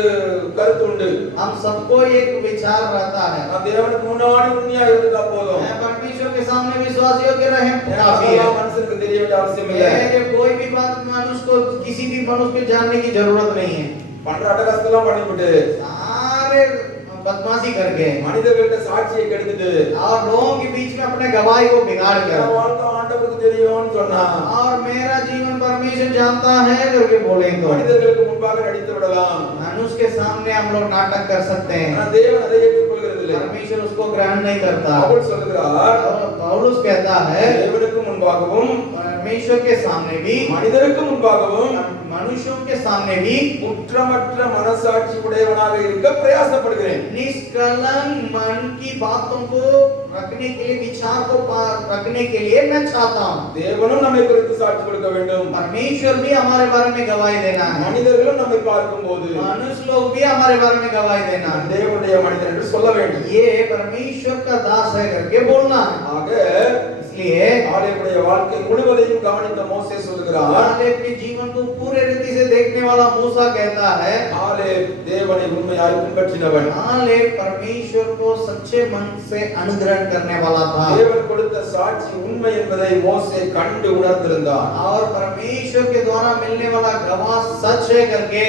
கருத்து உண்டு, हम सबको एक विचार रहता है, நான் தேவனுக்கு முன்னாடி உண்மையா இருந்தா போதும், मैं परमेश्वर के सामने विश्वास योग्य रहे काफी है। அதெல்லாம் மனுஷனுக்கு தெரிய வேண்டிய அவசியம் இல்லை. ये कोई भी बात मनुष्य को किसी भी मनुष्य को जानने की जरूरत नहीं है। பண்ற அட்டகாசத்தெல்லாம் பண்ணிவிட்டு सारे बदमाशी करके மனிதர்கள்ட்ட சாட்சியை கெடுத்துட்டு और लोगों के बीच में अपने गवाही को बिगाड़ என் कर வாழ்க்கை ஆண்டவருக்கு தெரியும்னு சொன்னா और मेरा जीवन परमेश्वर जानता है करके बोले तो மனிதர்களுக்கு முன்பாக நடித்து விடலாம். मनुष्य के सामने हम लोग नाटक कर सकते हैं, ஆனா தேவன் அதை ஏற்றுக்கொள்கிறது இல்லை. परमेश्वर उसको ग्रहण नहीं करता। பவுல் சொல்லுகிறார், और पौलुस कहता है, தேவனுக்கு முன்பாகவும் परमेश्वर के सामने भी மனிதருக்கு முன்பாகவும் मनुष्यों के सामने भी குற்றமற்ற மனசாட்சி உடையவனாக இருக்க பிரயாசப்படுகிறேன். निष्कलंक मन की बातों को रखने के लिए, विचार को रखने के लिए मैं चाहता हूँ। தேவனும் நம்மை குறித்து சாட்சி கொடுக்க வேண்டும், परमेश्वर भी हमारे बारे में गवाही देना है, மனிதர்களும் நம்மை பார்க்கும்போது मनुष्य लोग भी हमारे बारे में गवाही देना நான் है। தேவனுடைய மனிதன் என்று சொல்ல வேண்டும். ये परमेश्वर का दास है करके बोलना है। ஆக इसलिए காலேபுடைய வாழ்க்கை முழுவதையும் கவனித்த மோசே சொல்லுகிறார், कालेब के जीवन को पूरे रीति से देखने वाला मूसा कहता है, காலே தேவனை உண்மையாய் பின்பற்றினவன். कालेब परमेश्वर को सच्चे मन से अनुग्रहण करने वाला था தேவன் கொடுத்த சாட்சி உண்மை என்பதை மோசே கண்டு உணர்ந்திருந்தான். और परमेश्वर के द्वारा मिलने वाला गवाह सच है करके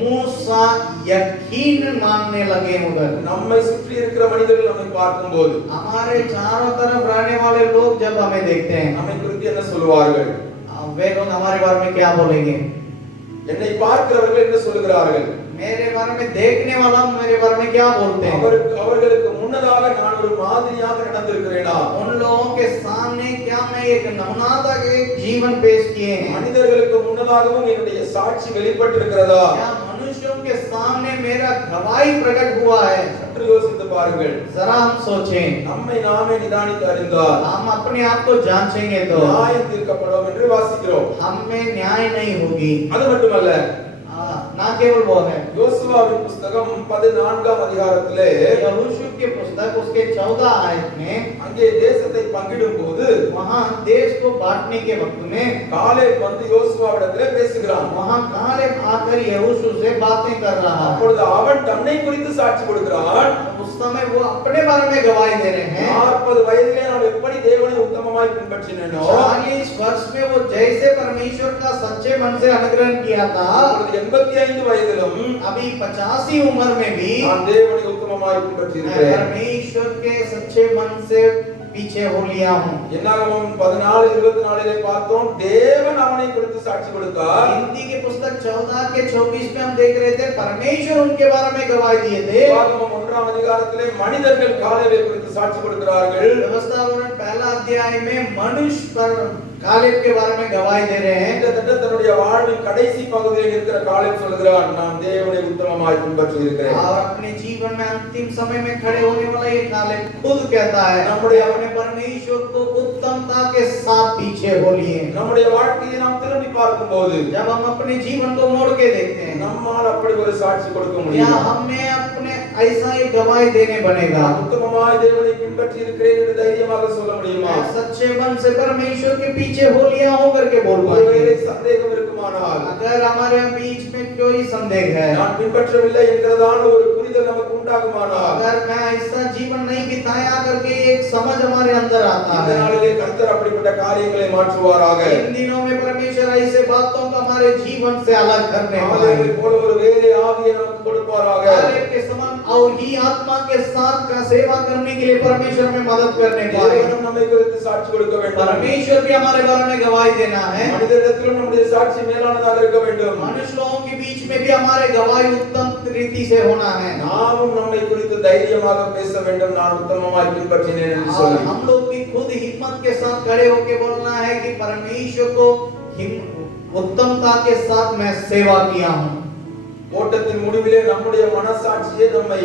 मूसा यकीन मानने लगे उधर। நம்மை சுற்றி இருக்கிற மனிதர்கள் நம்மை பார்க்கும்போது हमारे चारों तरफ रहने वाले लोग जब हमें देखते हैं, நம்மை குறித்து என்ன சொல்வார்கள்? वे लोग हमारे बारे में क्या बोलेंगे? என்னை பார்க்கிறவர்கள் என்ன சொல்கிறார்கள்? मेरे बारे में देखने वाला मेरे बारे में क्या बोलते हैं? அவர்களுக்கு முன்னதாக நான் ஒரு மாதிரியாக நடந்திருக்கிறேனா? उन लोगों के सामने क्या मैं एक नमूनाता के जीवन पेश किए हैं? மனிதர்களுக்கு முன்னதாகவும் என்னுடைய சாட்சி வெளிப்பட்டிருக்கிறதா? क्या मनुष्यों के सामने मेरा गवाही प्रकट हुआ है? சற்று யோசித்து பாருங்கள். जरा हम सोचें, நம்மை நாமே நிதானித்து அறிந்தால் हम अपने आप को जांचेंगे तो நியாயம் தீர்க்கப்படும் என்று வாசிக்கிறோம். हम में न्याय नहीं होगी। அது மட்டுமல்ல, ना केवल वो है, யோசுவாவின் புத்தகம் 14ஆம் அதிகாரத்திலே यहोशू की पुस्तक उसके 14 आयत में அங்கே தேசத்தை பங்கிடும்போது वहां देश को बांटने के वक्त में காலேப் வந்து யோசுவாவிடத்திலே பேசுகிறான். वहां कालेब आकर यहोशू से बातें कर रहा है। அப்பொழுது அவன் தன்னை குறித்து சாட்சி கொடுக்கிறான். उस समय वो अपने बारे में गवाही दे रहे हैं। 40 வயதிலே நான் எப்படி தேவனை உத்தமமாய் பின்பற்றினேனோ 40 वर्ष में वो जैसे परमेश्वर का सच्चे मन से अनुग्रहण किया था, அப்பொழுது 85 வயதிலும் अभी 85 उम्र में भी நான் தேவனை உத்தமமாய் பின்பற்றி मैं இருக்கிறேன். परमेश्वर के सच्चे मन से पीछे हो लिया हूँ। என்னாகமம் 14:24 பார்த்தோம், தேவன் அவனை குறித்து சாட்சி கொடுத்தார். हिंदी की पुस्तक 14 के 24 में हम देख रहे थे परमेश्वर उनके बारे में गवाही दिए थे। ஆகமம் 1ஆம் அதிகாரத்திலே மனிதர்கள் காலேபை குறித்து சாட்சி கொடுக்கிறார்கள். व्यवस्था वर्ण पहला अध्याय में मनुष्य पर कालेब के बारे में गवाही दे रहे हैं। கிட்டத்தட்ட தன்னுடைய வாழ்வின் கடைசி பகுதியில் இருக்கிற காலேப் சொல்கிறான், நான் தேவனை உத்தமமாய் பின்பற்றி இருக்கிறேன். और अपने जीवन में अंतिम समय में खड़े होने वाला ये कालेब खुद कहता है, நம்முடைய अपने परमेश्वर को उत्तमता के साथ पीछे हो लिए। நம்முடைய வாழ்க்கையை நாம் திரும்பி பார்க்கும்போது जब हम अपने जीवन को मोड़ के देखते हैं, நம்மால் அப்படி ஒரு சாட்சி கொடுக்க क्या முடியும்? हमें अपने ऐसा ही गवाही देने बनेगा? நான் உத்தமமாய் தேவனை பின்பற்றி இருக்கிறேன் என்று தைரியமாக சொல்ல முடியுமா? मैं सच्चे मन से परमेश्वर के पीछे हो लिया हूं करके बोल ஒருவேளை पाएंगे? சந்தேகம் இருக்குமானால், अगर हमारे बीच में कोई संदेह है, நான் பின்பற்றவில்லை என்கிறதான ஒரு புரிதல் நமக்கு உண்டாகுமானால், अगर मैं ऐसा जीवन नहीं बिताया करके एक समझ हमारे अंदर आता இந்த है, நாளிலே கர்த்தர் அப்படிப்பட்ட காரியங்களை மாற்றுவாராக. इन दिनों में परमेश्वर ऐसे बातों को हमारे जीवन से अलग करने वाला है। காலேபை போல ஒரு வேலை ஆவியை நமக்கு கொடுப்பாராக. कालेब के समान और ही आत्मा के साथ का सेवा करने के लिए परमेश्वर में मदद करने वाले हैं। தேவனும் நம்மை குறித்து சாட்சி கொடுக்க வேண்டும். परमेश्वर भी हमारे बारे में गवाही देना है। மனிதரிடத்திலும் நம்முடைய சாட்சி மேலானதாக இருக்க வேண்டும். मनुष्य लोगों के बीच में भी हमारे गवाही उत्तम रीति से होना है। நாமும் நம்மை குறித்து தைரியமாக பேச வேண்டும், நான் உத்தமமாய் பின்பற்றினேன் என்று और சொல்லி. हम लोग भी खुद हिम्मत के साथ खड़े होकर बोलना है कि परमेश्वर को उत्तमता के साथ मैं सेवा किया हूँ। ஓட்டத்தின் முடிவிலே நம்முடைய மனசாட்சியே நம்மை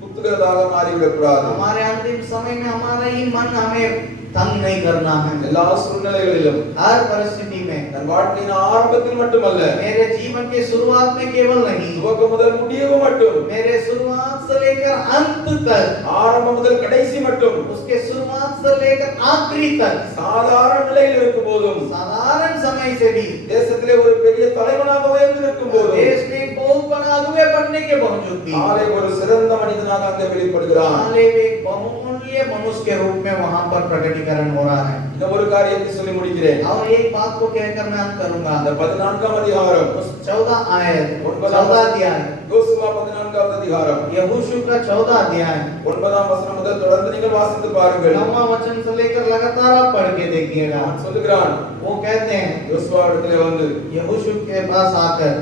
குத்துகிறதாக மாறிவிடக்கூடாது. हमारे अंतिम समय में हमारा ही मन हमें तंग नहीं करना है। எல்லா சூழ்நிலைகளிலும், हर परिस्थिति में, தன் வாழ்க்கையின் ஆரம்பத்தில் மட்டுமல்ல, मेरे जीवन के शुरुआत में केवल नहीं, துவக்கம் முதல் முடிவு மட்டும், मेरे शुरुआत से लेकर अंत तक, ஆரம்பம் முதல் கடைசி மட்டும், उसके शुरुआत से लेकर आखिरी तक, சாதாரண நிலையில் இருக்கும் போதும், साधारण समय से भी, தேசத்திலே ஒரு பெரிய தலைவனாக உயர்ந்து இருக்கும் போதும், देश में बहुत बड़ा अगुवे बनने के बावजूद भी காலை ஒரு சிறந்த மனிதனாக அங்கே வெளிப்படுகிறான். कालेब एक बहुमूल्य मनुष्य के रूप में वहां पर प्रकटीकरण हो रहा है। இந்த ஒரு காரியத்தை சொல்லி முடிக்கிறேன். और एक बात को कहकर मैं अंत करूंगा। அந்த 14ஆம் அதிகாரம், उस 14 आयत 14 अध्याय, யோசுவா 14ஆம் அதிகாரம் यहोशू का 14 अध्याय 9ஆம் வசனம் முதல் தொடர்ந்து நீங்கள் வாசித்து பாருங்கள். 9वां वचन से लेकर लगातार आप पढ़ के देखिएगा। அவன் சொல்லுகிறான், वो कहते हैं யோசுவா இடத்திலே வந்து, यहोशू के पास आकर,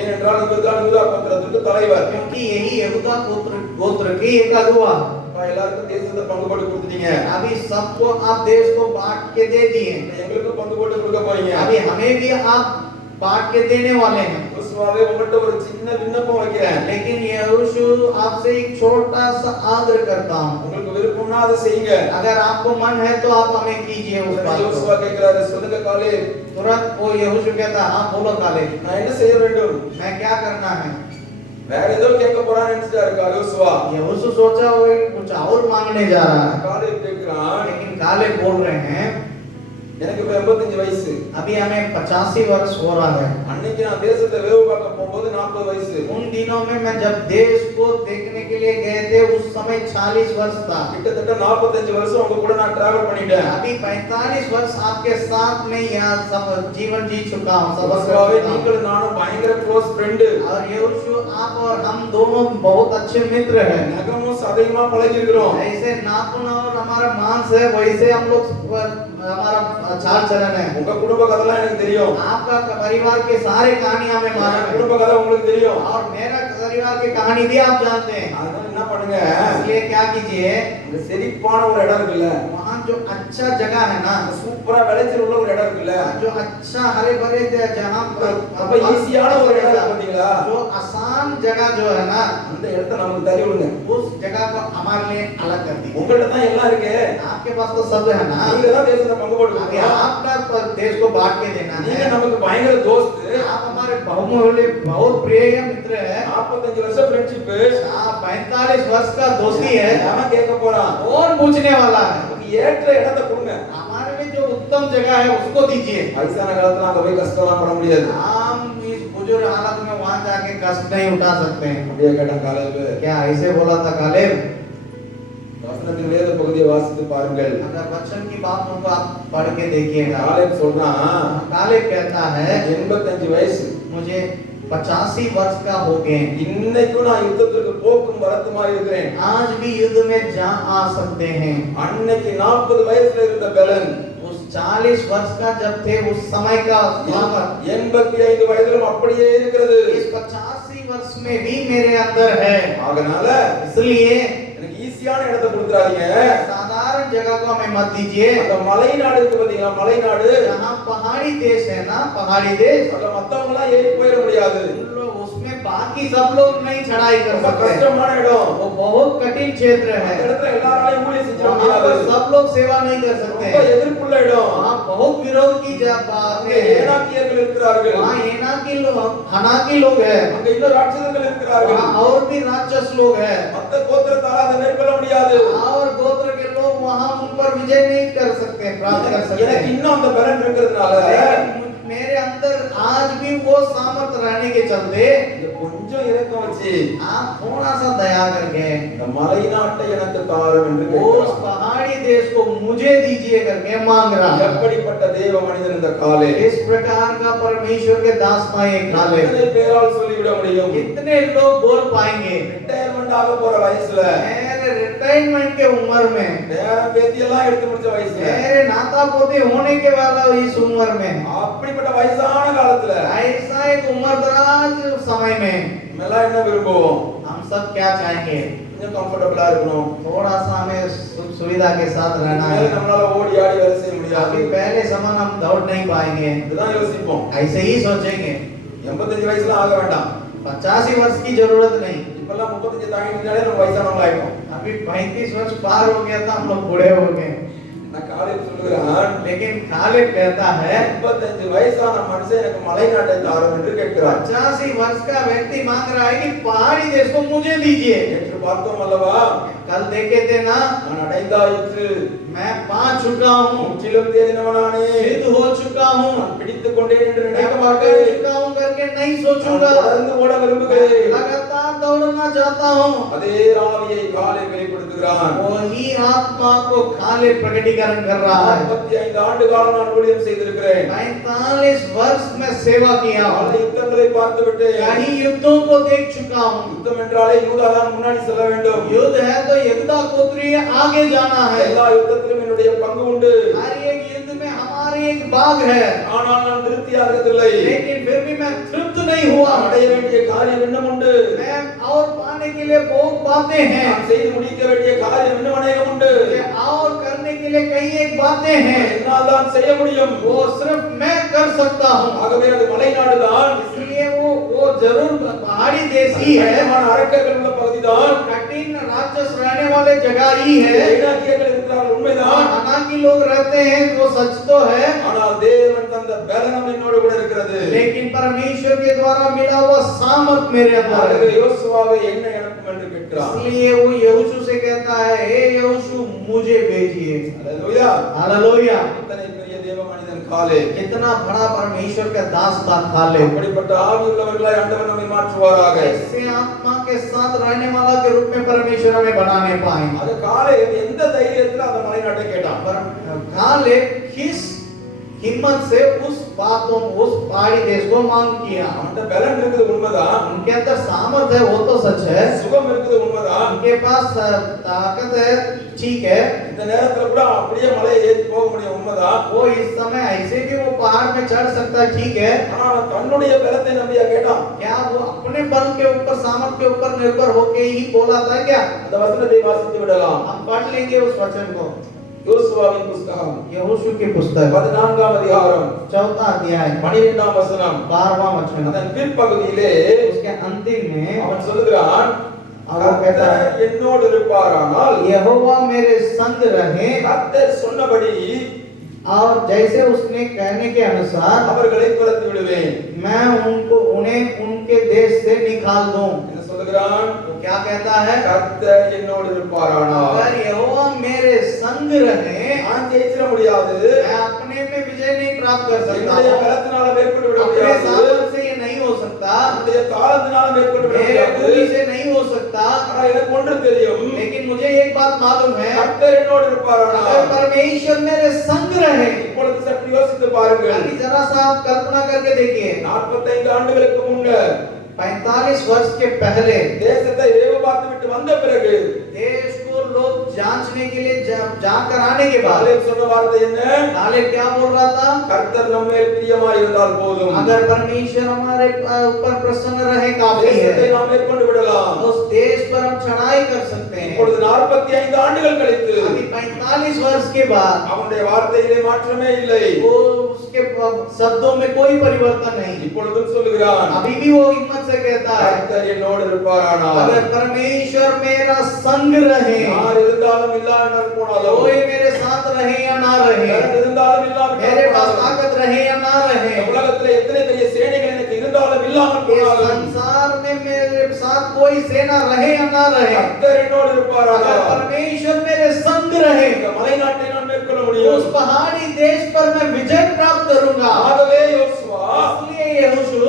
ஏனென்றால் இவர்தான் யூதா கோத்திரத்துக்கு தலைவர். क्योंकि यही यहूदा गोत्र की एक अगुवा, எல்லாருக்கும் தேசத்தை பங்கு போட்டு கொடுத்துட்டீங்க, अभी सबको आप देश को बांट के दे दिए, எங்களுக்கு பங்கு போட்டு கொடுக்க போறீங்க. अभी हमें भी आप बांट के देने वाले हैं। யோசுவாவே, உங்கள்ட்ட ஒரு சின்ன விண்ணப்பம் வைக்கிறேன். लेकिन यहोशू आपसे एक छोटा सा आग्रह करता हूं, உங்களுக்கு விருப்பம்னா அதை செய்யுங்க. अगर आपको मन है तो आप हमें कीजिए उस बात को। யோசுவா கேட்கிறாரு, சொல்லுங்க காலேப், तुरंत वो यहोशू कहता, हाँ बोलो कालेब, நான் என்ன செய்ய வேண்டும்? मैं क्या करना है? வேற ஏதோ கேட்க போறான்னு நினைச்சிட்டாரு யோசுவா. यहोशू सोचा वो कुछ और मांगने जा रहा है, காலேப் கேட்கிறான், लेकिन कालेब बोल रहे हैं, எனக்கு இப்ப 85 வயசு. अभी हमें 85 वर्ष हो रहा है। அன்னைக்கு நான் தேசத்தை வேவு பார்க்க போகும்போது 40 வயசு. उन दिनों में मैं जब देश को देखने के लिए गए थे उस समय 40 वर्ष था। கிட்டத்தட்ட 45 வருஷம் உங்க கூட நான் டிராவல் பண்ணிட்டேன். अभी 45 वर्ष आपके साथ में यहाँ सब जीवन जी चुका हूँ। சபஸ்வாவே நீங்களும் நானும் பயங்கர க்ளோஸ் ஃப்ரெண்ட். और यहोशू आप और हम दोनों बहुत अच्छे मित्र हैं। நகமும் சதையுமா பழகி இருக்கிறோம். ऐसे नाखून और हमारा मांस है वैसे हम लोग हमारा चाल चलन है। உங்க குடும்ப கதைலாம் எனக்கு தெரியும். आपका परिवार के सारे कहानियां हमें मालूम है குடும்ப கதை உங்களுக்கு தெரியும். और मेरा परिवार की कहानी भी आप जानते हैं। அதனால என்ன பண்ணுங்க, इसलिए क्या कीजिए, இந்த செழிப்பான ஒரு இடம் இருக்குல்ல, वहाँ जो अच्छा जगह है ना, சூப்பரா விளைச்சல் உள்ள ஒரு இடம் இருக்குல்ல, जो अच्छा हरे भरे जहाँ அப்ப ஈஸியான ஒரு இடம் இருக்கு பாத்தீங்களா, जो आसान जगह जो है ना, அந்த இடத்தை நமக்கு தள்ளி விடுங்க. उस जगह को हमारे लिए अलग कर दीजिए। உங்கள்ட்ட தான் எல்லாம் இருக்கு. आपके पास तो सब है ना, நீங்க தான் தேசத்தை பங்கு अभी போட்டுக்கணும். आपका देश को बांट के देना நீங்க है। நமக்கு பயங்கர தோஸ்து. आप हमारे बहुमूल्य बहुत प्रिय मित्र है। 45 வருஷம் ஃப்ரெண்ட்ஷிப். 45 वर्ष का दोस्ती है। நாம கேட்க போறோம். कौन पूछने वाला है? நமக்கு ஏற்ற இடத்தை கொடுங்க. हमारे लिए जो उत्तम जगह है उसको दीजिए। வயசான காலத்துல அங்க போய் கஷ்டம்லாம் பட முடியாது. हम इस बुजुर्ग हालत में वहां जाके कष्ट नहीं उठा सकते हैं। அப்படியே கேட்டான் காலேபு. क्या ऐसे बोला था कालेब? வசனத்தின் வேத பகுதியை வாசித்து பாருங்கள். अगर वचन की बातों को आप पढ़ के देखिएगा। காலேப் சொல்றான், कालेब कहता है 85 வயசு, मुझे 85 वर्ष का हो गए, இன்னைக்கும் நான் யுத்தத்துக்கு போக்கும் வரத்துமா இருக்கிறேன். आज भी युद्ध में जा आ सकते हैं। அன்னைக்கு 40 வயசுல இருந்த பலன் उस 40 वर्ष का जब थे उस समय का सामर्थ 85 வயதிலும் அப்படியே இருக்கிறது. इस 85 वर्ष में भी मेरे अंदर है। அதனால इसलिए எனக்கு ஈஸியான இடத்தை கொடுத்துறாதீங்க. साधारण जगह को हमें मत दीजिए। அந்த மலைநாடு இருக்கு பாத்தீங்களா, மலைநாடு, जहाँ पहाड़ी देश है ना, पहाड़ी देश, அங்க மத்தவங்க எல்லாம் ஏறி போயிட முடியாது. उसमें बाकी सब लोग नहीं चढ़ाई कर ரொம்ப सकते। கஷ்டமான இடம். वो बहुत कठिन क्षेत्र அந்த है। இடத்துல எல்லாராலையும் ஊழியம் செஞ்ச वहाँ முடியாது. पर सब लोग सेवा नहीं कर सकते। ரொம்ப எதிர்ப்புள்ள இடம். वहाँ बहुत विरोध की बात அங்க है। ஏனாக்கியர்கள் இருக்கிறார்கள். वहाँ एनाकी लोग, हनाकी लोग हैं। அங்க இன்னும் ராட்சசர்கள் இருக்கிறார்கள். वहाँ और भी राक्षस लोग हैं। மத்த கோத்திரத்தால அதை மேற்கொள்ள முடியாது. और गोत्र के लोग वहाँ उन पर विजय नहीं कर सकते, प्राप्त कर सकते। எனக்கு இன்னும் அந்த பலன் இருக்கிறதுனால लेकिन मेरे अंदर आज भी वो सामर्थ रहने के चलते இங்க கொஞ்சம் இரக்கம் வச்சு आप थोड़ा सा दया करके இந்த மலைநாட்டை எனக்கு தாரும் என்று उस கேட்கிறான். पहाड़ी देश को मुझे दीजिए करके मांग रहा है। எப்படிப்பட்ட தேவ மனிதன் இந்த काले, इस प्रकार का परमेश्वर के दास माए काले எத்தனை பேரால் சொல்லிவிட முடியும்? कितने लोग बोल पाएंगे? ரிட்டையர்மென்ட் ஆக போற வயசுல, मेरे रिटायरमेंट के उम्र में, பேரன் பேத்தி எல்லாம் எடுத்து முடிச்ச வயசுல, मेरे नाता पोते होने के वाला इस उम्र में, அப்படிப்பட்ட வயசான காலத்துல ऐसा एक उम्र दराज समय में நம்ம எல்லாம் என்ன விரும்புவோம்? हम सब क्या चाहेंगे? கொஞ்சம் கம்ஃபர்டபுளா இருக்கணும். थोड़ा सा हमें सुख सुविधा के साथ रहना है। இனிமேல் நம்மளால ஓடி ஆடி வேலை செய்ய முடியாது. अभी पहले समान हम दौड़ नहीं पाएंगे, இதுதான் யோசிப்போம். ऐसे ही सोचेंगे। 85 வயசுல ஆக வேண்டாம். 85 वर्ष की जरूरत नहीं। இப்பெல்லாம் 35 தாண்டிட்டாலே நம்ம வயசானவங்க ஆயிட்டோம். अभी 35 वर्ष पार हो गया था, हम लोग बूढ़े हो गए। நான் காலேஜ் சொல்லுகிறேன், लेकिन खालिद कहता है 35 வயசான மனுஷன் எனக்கு மலைநாட்டை தாரும் என்று கேட்கிறார். 85 वर्ष का व्यक्ति मांग रहा है कि पहाड़ी देश को मुझे दीजिए। நேற்று பார்த்தோம் அல்லவா, कल देखे थे ना, நான் அடைந்தாயிற்று, मैं पा चुका हूँ, முற்றிலும் தேறினவனானே, सिद्ध हो चुका हूँ, நான் பிடித்துக் கொண்டேன் என்று मैं நினைக்க पकड़ மாட்டேன். चुका हूँ करके नहीं நான் सोचूंगा, தொடர்ந்து ஓட விரும்புகிறேன். लगातार दौड़ना चाहता हूँ। அதே ஆவியை காலை வெளிப்படுத்துகிறான். वही आत्मा को खालिद प्रकटीकरण कर रहा है। 45 ஆண்டு காலம் நான் ஊழியம் செய்திருக்கிறேன். 45 वर्ष में सेवा किया பல हूँ, யுத்தங்களை பார்த்து விட்டேன். कई युद्धों को देख चुका हूँ। யுத்தம் என்றாலே யூதா தான் முன்னாடி செல்ல வேண்டும். युद्ध है तो यहूदा गोत्रीय आगे जाना है। எல்லா யுத்தத்திலும் என்னுடைய பங்கு உண்டு. हर एक युद्ध में हमारी एक भाग है, ஆனால் நான் திருப்தியாகிறதில்லை. लेकिन फिर भी मैं तृप्त नहीं हुआ। நான் அடைய வேண்டிய காரியம் இன்னும் உண்டு. मैं और पाने के लिए बहुत बातें हैं, நான் செய்து முடிக்க வேண்டிய காரியம் இன்னும் அநேகம் உண்டு. मुझे और करने के लिए कई एक बातें हैं, என்னால் தான் செய்ய முடியும். वो सिर्फ मैं कर सकता हूँ। ஆகவே அது மலைநாடு தான். इसलिए वो जरूर पहाड़ी देश ही है, கடினமான அரக்கர்கள் உள்ள பகுதி தான். कठिन राक्षस रहने वाले जगह ही है, ஏனாக்கியர்கள் இருக்கிறார்கள், உண்மைதான். अनाकी लोग रहते हैं, वो सच तो है। ஆனால் தேவன் தந்த பலனம் என்னோடு கூட இருக்கிறது. लेकिन परमेश्वर के द्वारा मिला हुआ सामर्थ मेरे अंदर ஆகவே है। யோசுவாவை என்ன எனக்கும் என்று கேட்கிறார். கேட்கிறான். इसलिए वो यहोशू से कहता है, हे यहोशू मुझे भेजिए। அல்லேலூயா. हालेलुया। இத்தனை பெரிய தேவ மனிதன் காலே. कितना बड़ा परमेश्वर का दास था कालेब। அப்படிப்பட்ட ஆவி உள்ளவர்களாய் ஆண்டவர் நம்மை மாற்றுவாராக. ऐसे आत्मा के साथ रहने वाला के रूप में परमेश्वर हमें बनाने पाए। அது காலே எந்த தைரியத்துல அந்த மலைநாட்டை கேட்டான்? पर कालेब किस हिम्मत से उस बातों उस पहाड़ी देश को मांग किया। அவன்கிட்ட பலன் இருக்குது உண்மைதான். उनके अंदर सामर्थ्य है, वो तो सच है। சுகம் இருக்குது உண்மைதான். उनके पास ताकत है, ठीक है। இந்த நேரத்துல கூட அப்படியே மலையை ஏறி போக முடியும் உண்மைதான். वो इस समय ऐसे भी वो पहाड़ में चढ़ सकता है, ठीक है। ஆனா அவன் தன்னுடைய பலத்தை நம்பியா கேட்டான்? क्या वो अपने बल के ऊपर सामर्थ्य के ऊपर निर्भर होके ही बोला था क्या? அந்த वचनத்தை வாசித்து விடலாம். हम पढ़ लेंगे उस वचन को। யோசுவாவின் புத்தகம் यहोशू की पुस्तक 14ஆம் அதிகாரம் 4वां अध्याय 12ஆம் வசனம். 12वां वचन। அதன் பிற்பகுதியிலே उसके अंतिम में அவன் சொல்லுகிறான், அவன் कहता है, கர்த்தர் என்னோடு இருப்பாரானால் यहोवा मेरे संग रहे கர்த்தர் சொன்னபடி और जैसे उसने कहने के अनुसार அவர்களை துரத்தி விடுவேன். मैं उन्हें उनके देश से निकाल दूं। என்ன சொல்லுகிறான்? वो क्या कहता है? கர்த்தர் என்னோடு இருப்பாரானால் अगर यहोवा मेरे संग रहे நான் ஜெயிச்சிட முடியாது. मैं अपने में विजय नहीं प्राप्त कर सकता என்னுடைய हूं। பலத்தினால மேற்கொண்டு விட अपने முடியாது. सामर्थ्य से ये नहीं हो सकता, என்னுடைய தாளத்தினால மேற்கொண்டு விட मेरे முடியாது. बुद्धि से नहीं हो सकता। ஆனா எனக்கு ஒன்று தெரியும், लेकिन मुझे एक बात मालूम है, கர்த்தர் என்னோடு अगर இருப்பாரானால். परमेश्वर मेरे संग रहे। இப்பொழுது சற்று யோசித்து பாருங்கள். अभी जरा सा आप कल्पना करके देखिए, 45 ஆண்டுகளுக்கு முன்னர் 45 वर्ष के पहले தேசத்தை வேவு பார்த்து விட்டு வந்த பிறகு देश को लोग जांचने के लिए जाकर आने के बाद காலேப் சொன்ன வார்த்தை என்ன? कालेब क्या बोल रहा था? கர்த்தர் நம்மேல் பிரியமாய் இருந்தால் போதும். अगर परमेश्वर हमारे ऊपर प्रसन्न रहे काफी தேசத்தை है। நாம் மேற்கொண்டு விடலாம். उस देश पर हम चढ़ाई कर सकते हैं। இப்பொழுது 45 ஆண்டுகள் கழித்து अभी 45 वर्ष के बाद அவனுடைய வார்த்தையிலே மாற்றமே இல்லை. वो उसके शब्दों में कोई परिवर्तन नहीं। இப்பொழுதும் சொல்லுகிறான், अभी भी वो हिम्मत से कहता है, கர்த்தர் என்னோடு இருப்பாரானால். अगर परमेश्वर मेरा संग रहे, யார் இருந்தாலும் இல்லாமல் போனாலும், कोई मेरे साथ रहे या ना रहे, யார் இருந்தாலும் இல்லாமல் मेरे पास போனாலும், ताकत रहे या ना रहे, இந்த உலகத்திலே எத்தனை பெரிய சேனைகள் எனக்கு இருந்தாலும் இல்லாமல் ये போனாலும், संसार में मेरे साथ कोई सेना रहे या ना रहे, கர்த்தர் என்னோடு अगर இருப்பாரானால் परमेश्वर मेरे संग रहे, இந்த மலைநாட்டை நான் மேற்கொள்ள तो முடியும். उस पहाड़ी देश पर मैं विजय प्राप्त करूंगा। ஆகவே யோசுவா, इसलिए यहोशू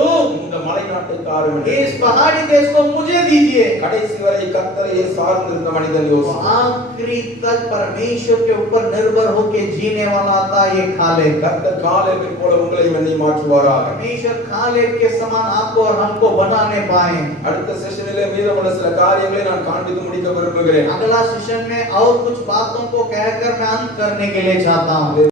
இந்த மலைநாட்டை தாரும். इस पहाड़ी देश को मुझे दीजिए। கடைசி வரை கர்த்தரையே சார்ந்திருந்த மனிதன் वो யோசுவா. आखिरी तक परमेश्वर के ऊपर निर्भर होके जीने वाला था ये कालेब। கர்த்தர் காலேபை போல உங்களையும் என்னை மாற்றுவாராக. परमेश्वर कालेब के समान आपको और हमको बनाने पाए। அடுத்த செஷனிலே மீதமுள்ள சில காரியங்களை நான் காண்பித்து முடிக்க விரும்புகிறேன். अगला सेशन में और कुछ बातों को कहकर मैं अंत करने के लिए चाहता हूँ।